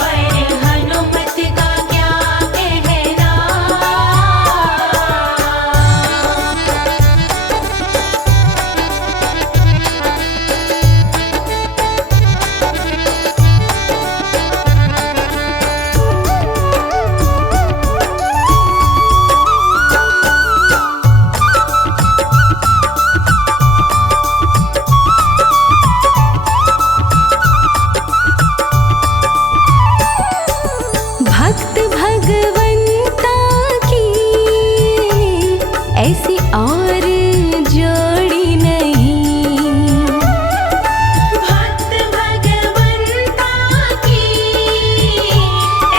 पर हनुमत का क्या कहना। भक्त भगवंता की ऐसी और जोड़ी नहीं। भक्त भगवंता की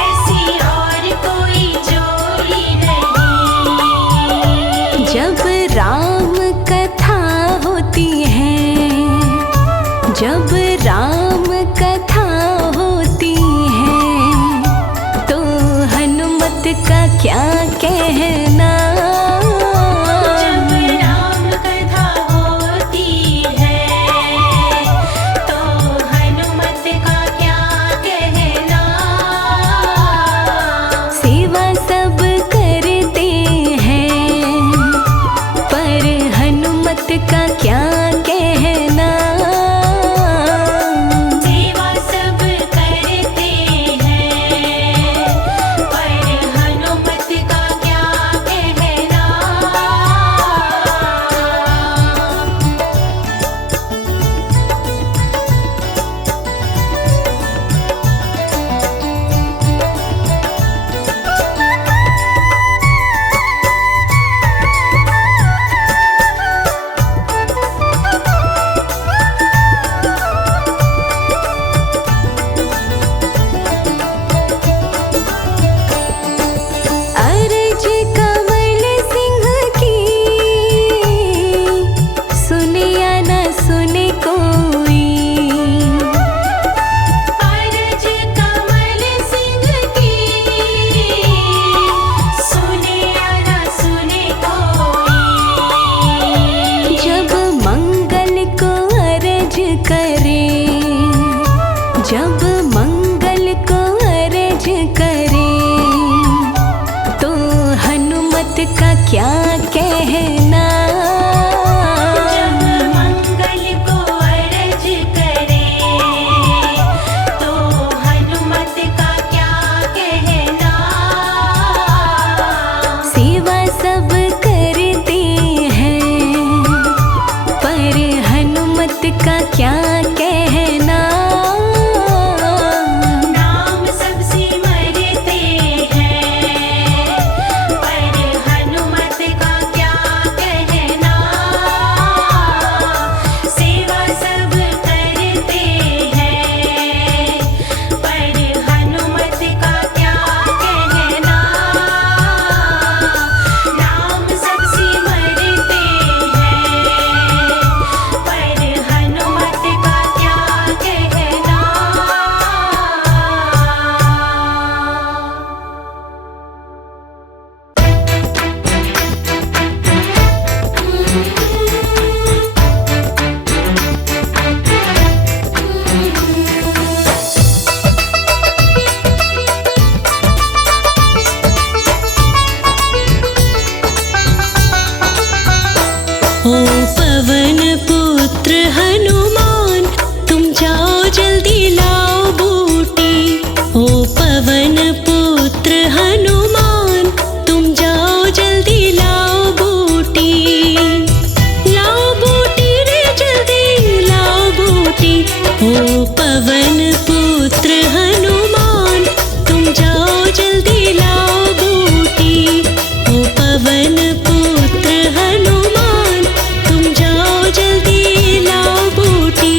ऐसी और कोई जोड़ी नहीं। जब राम कथा होती है, जब राम कथा होती है तो हनुमत का क्या कहना। जब राम कथा होती है तो हनुमत का क्या कहना। सेवा सब करते हैं पर हनुमत का क्या कहना। सेवा सब करते हैं पर हनुमत का क्या कहना। अर्ज कमल सिंह की सुने या न सुने कोई। अर्ज कमल सिंह की सुने या न सुने कोई। जब मंगल को अर्ज करे, जब मंगल को अर्ज करे तो हनुमत का क्या कहना। जब मंगल को अर्ज करे तो हनुमत का क्या कहना। हनुमान तुम जाओ जल्दी लाओ बूटी रे जल्दी लाओ बूटी। ओ पवन पुत्र हनुमान तुम जाओ जल्दी लाओ बूटी। ओ पवन पुत्र हनुमान तुम जाओ जल्दी लाओ बूटी।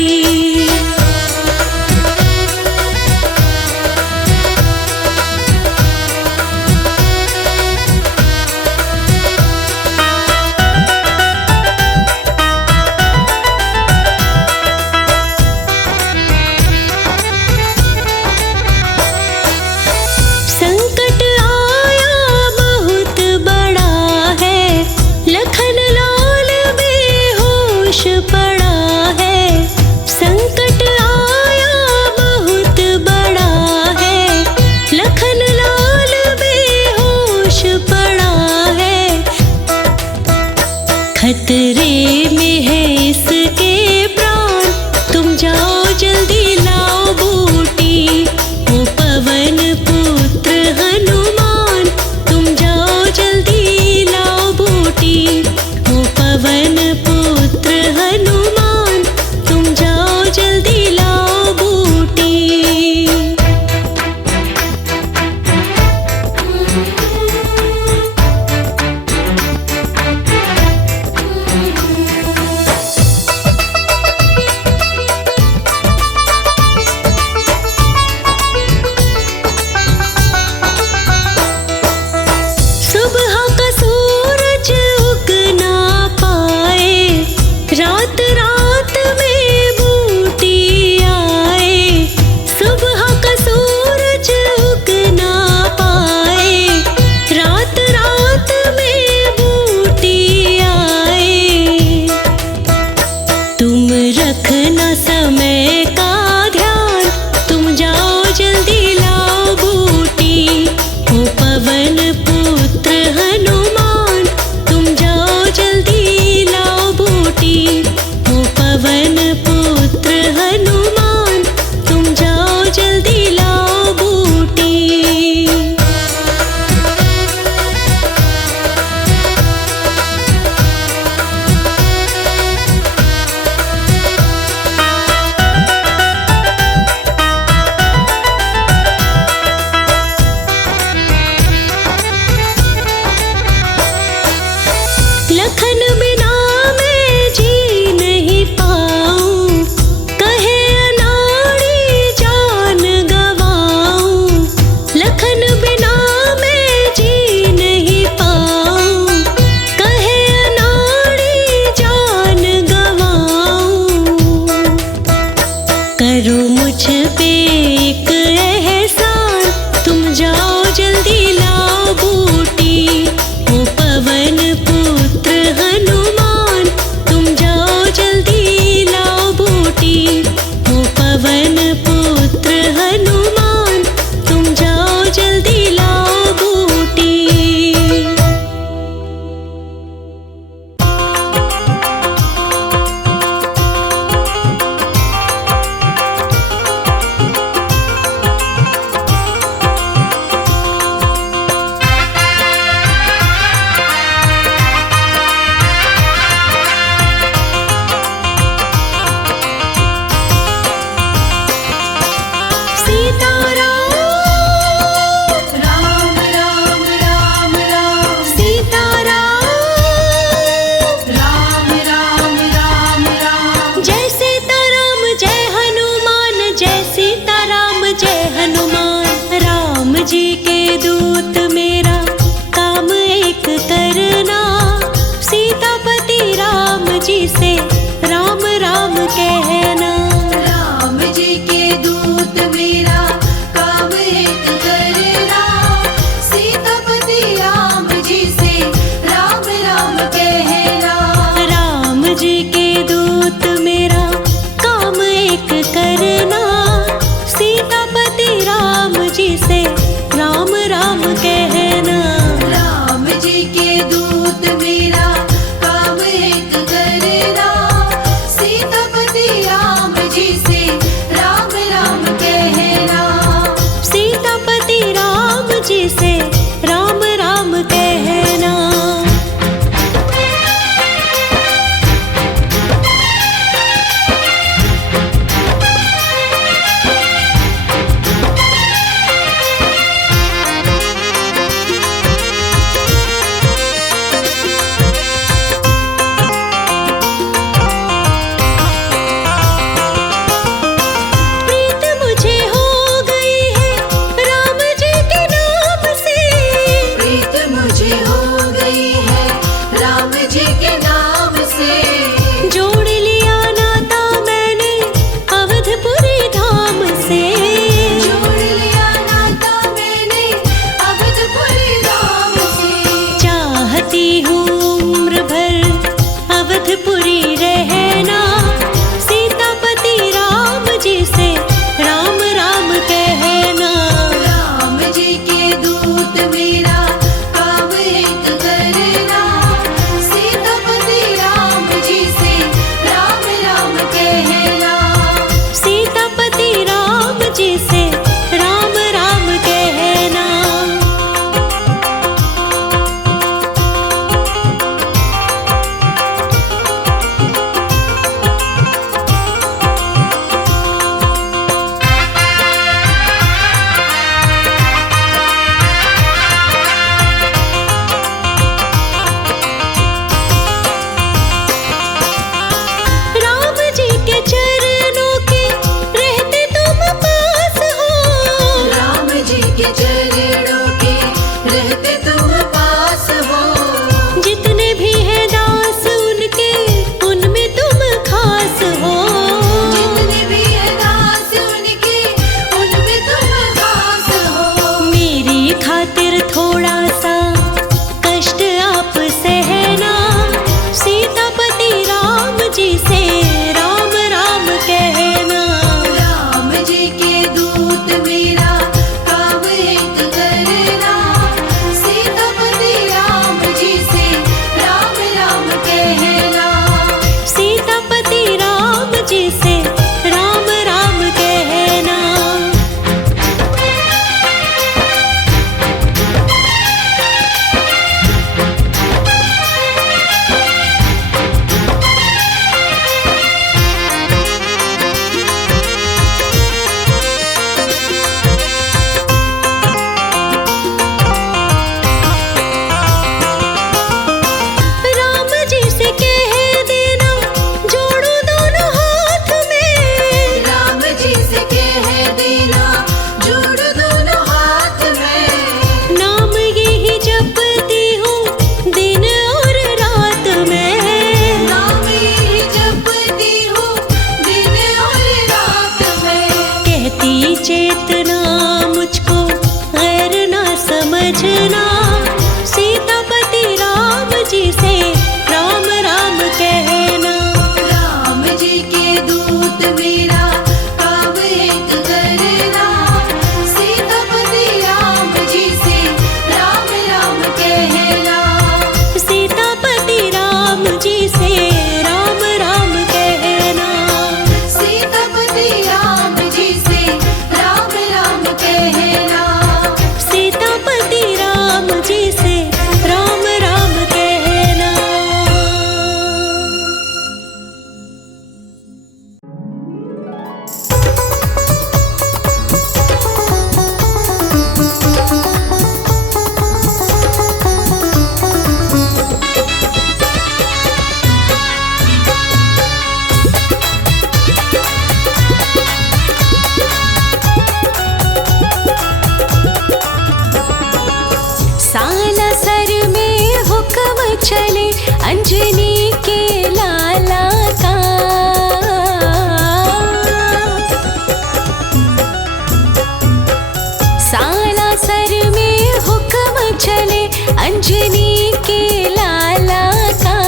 सालासर में हुक्म चले अंजनी के लाला का। सालासर में हुक्म चले अंजनी के लाला का।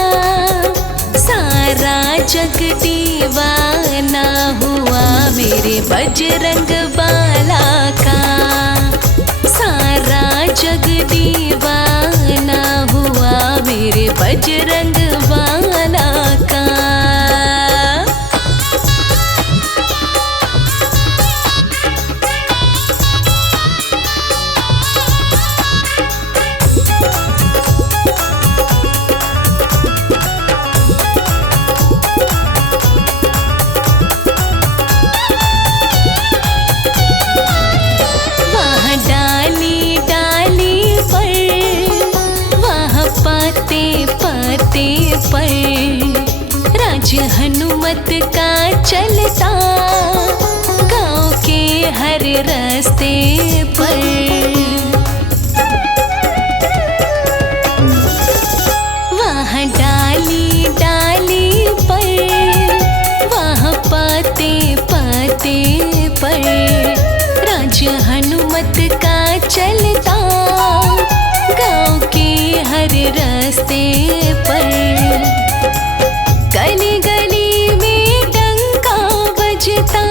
सारा जग दीवाना हुआ मेरे बजरंग बाला का। सारा जग दीवाना हुआ मेरे बजरंग बाला का। पर राज हनुमत का चलता गांव के हर रास्ते पर। वहाँ डाली डाली पर, वहाँ पाते पाते पर राज हनुमत का चलता गांव के हर रास्ते पर। गली गली में डंका बजता,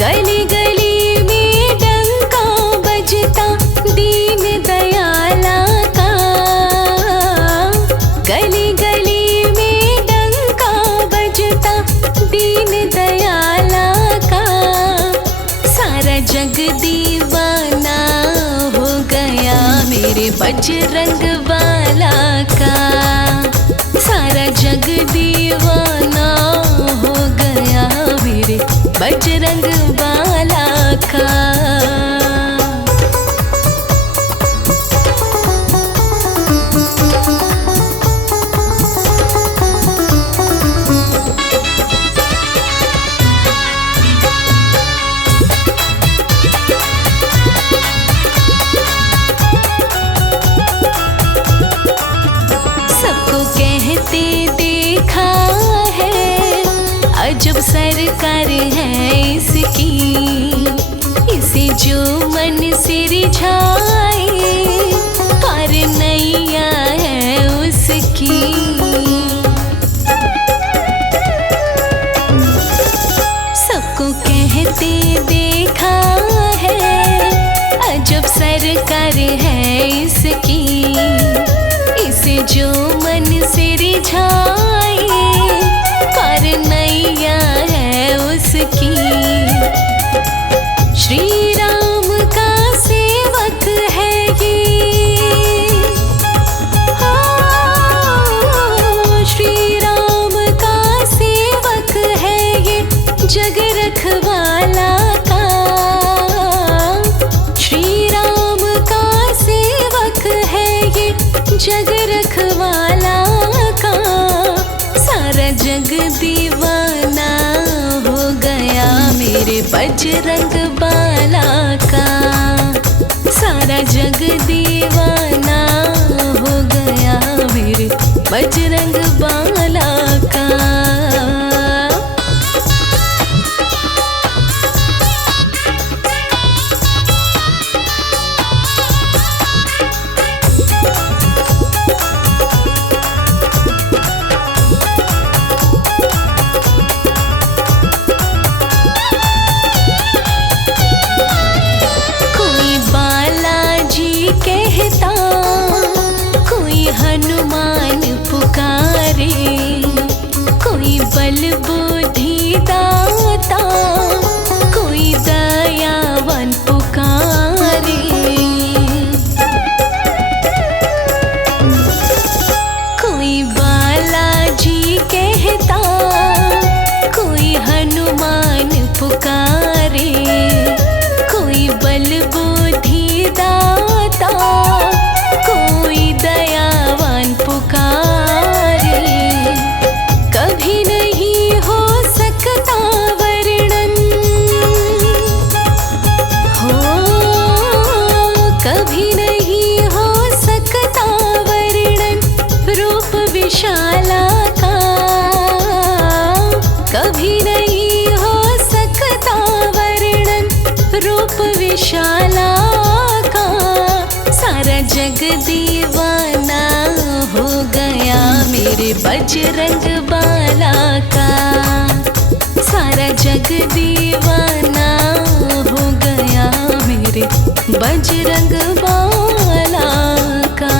गली गली में डंका बजता दीन दयाला का। गली गली में डंका बजता दीन दयाला का। सारा जग दीवाना हो गया मेरे बजरंग बाला का। सारा जग दीवाना हो गया मेरे बजरंग बाला का। जब सरकार है इसकी, इसे जो मन से रिझाए पार नैया है उसकी। सबको कहते देखा है अजब सरकार है इसकी, इसे जो मन से रिझाए पार नैया है उसकी। श्री राम का सेवक है ये, श्री राम का सेवक है ये जग रखवाला का। श्री राम का सेवक है ये जग रखवाला का। सारा जग दीवाना हो गया मेरे बजरंग बाला का। सारा जग दीवाना हो गया मेरे बजरंग बाला का। हनुमान पुकारे, कोई बल बुद्धि दाता, कोई दयावान पुकारे। कोई बालाजी कहता, कोई हनुमान पुकारे, कोई बल बुद्धि दाता, कोई दयावान पुकारे। कभी नहीं हो सकता वर्णन, हो कभी नहीं हो सकता वर्णन रूप विशाला का। सारा जग दीवाना हो गया मेरे बजरंग बाला का। सारा जग दीवाना हो गया मेरे बजरंग बाला का।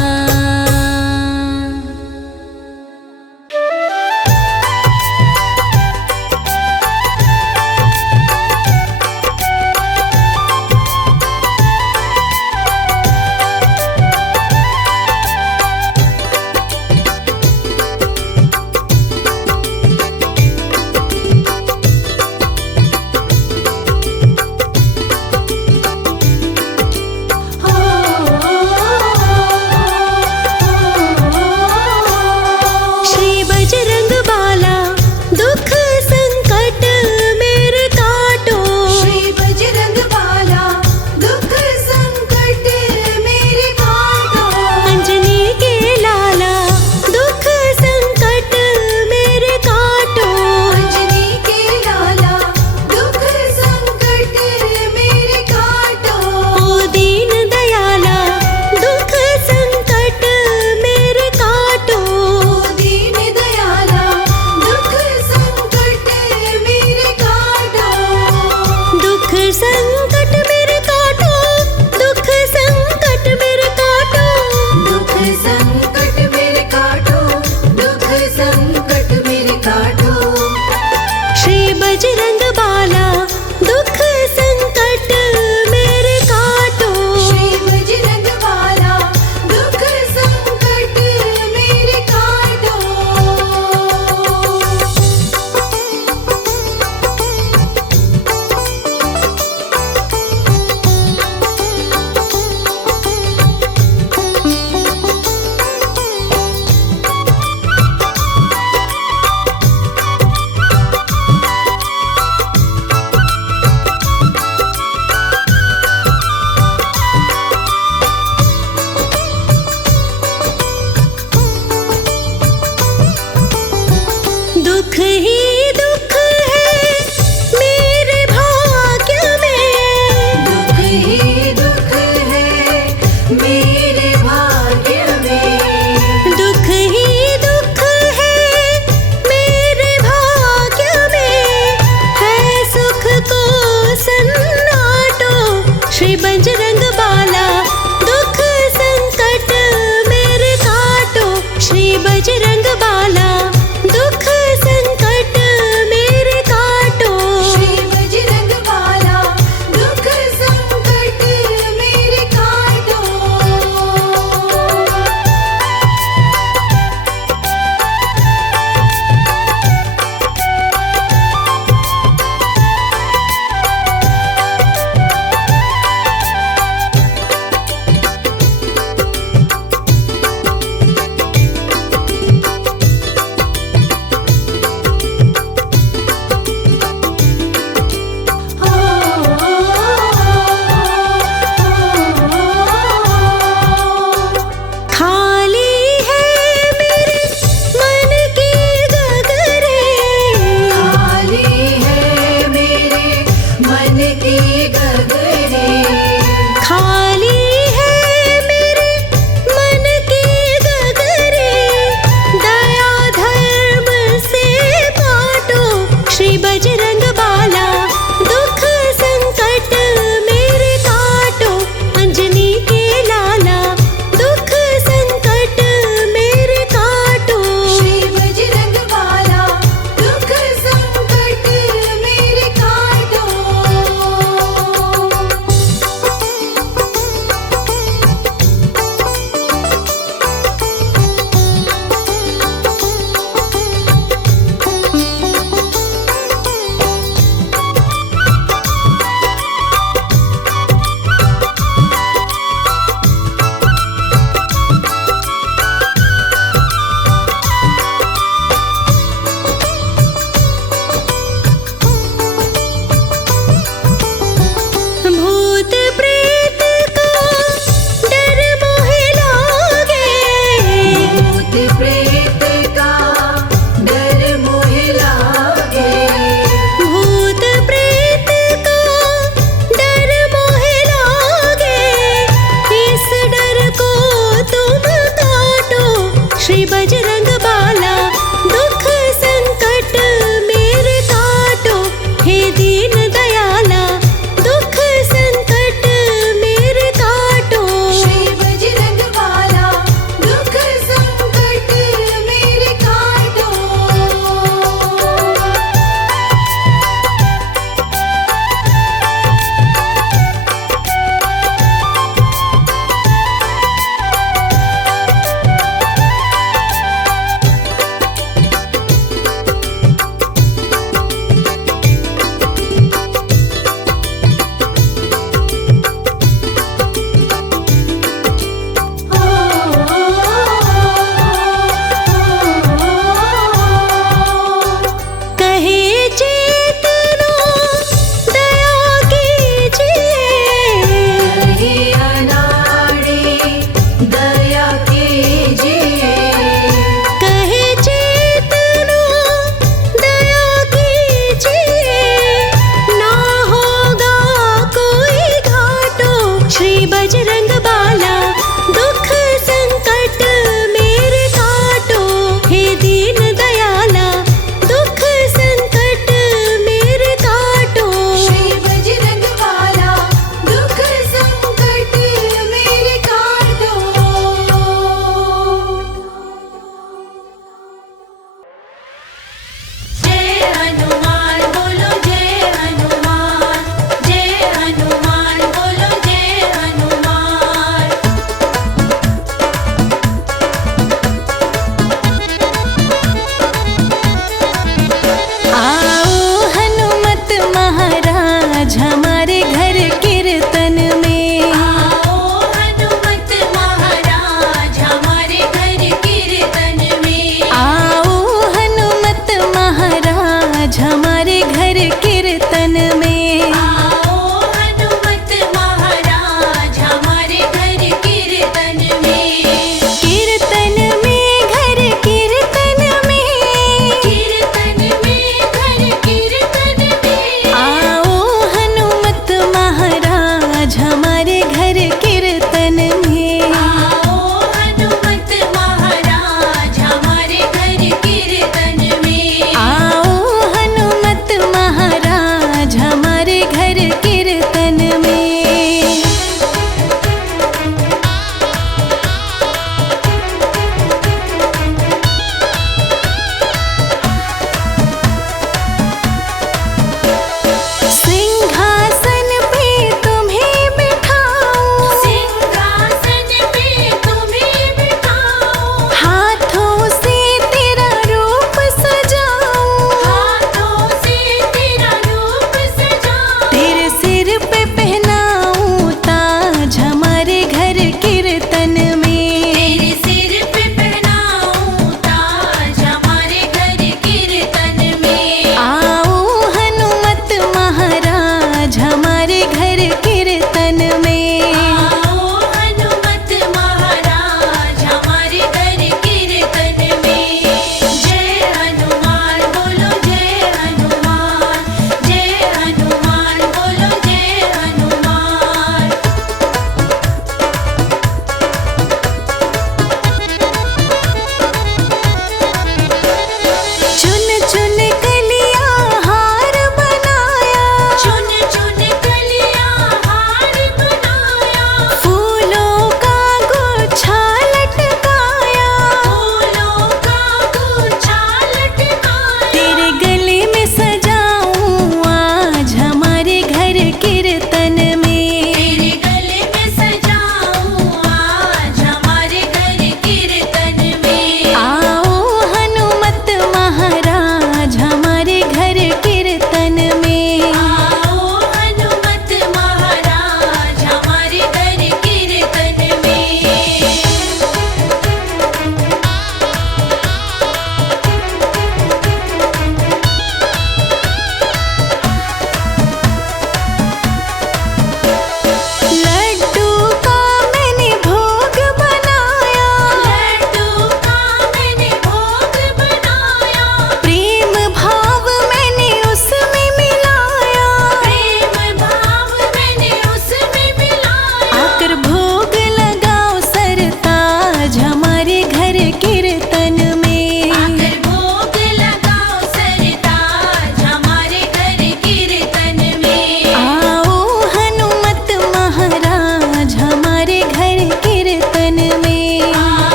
बजरंग बाली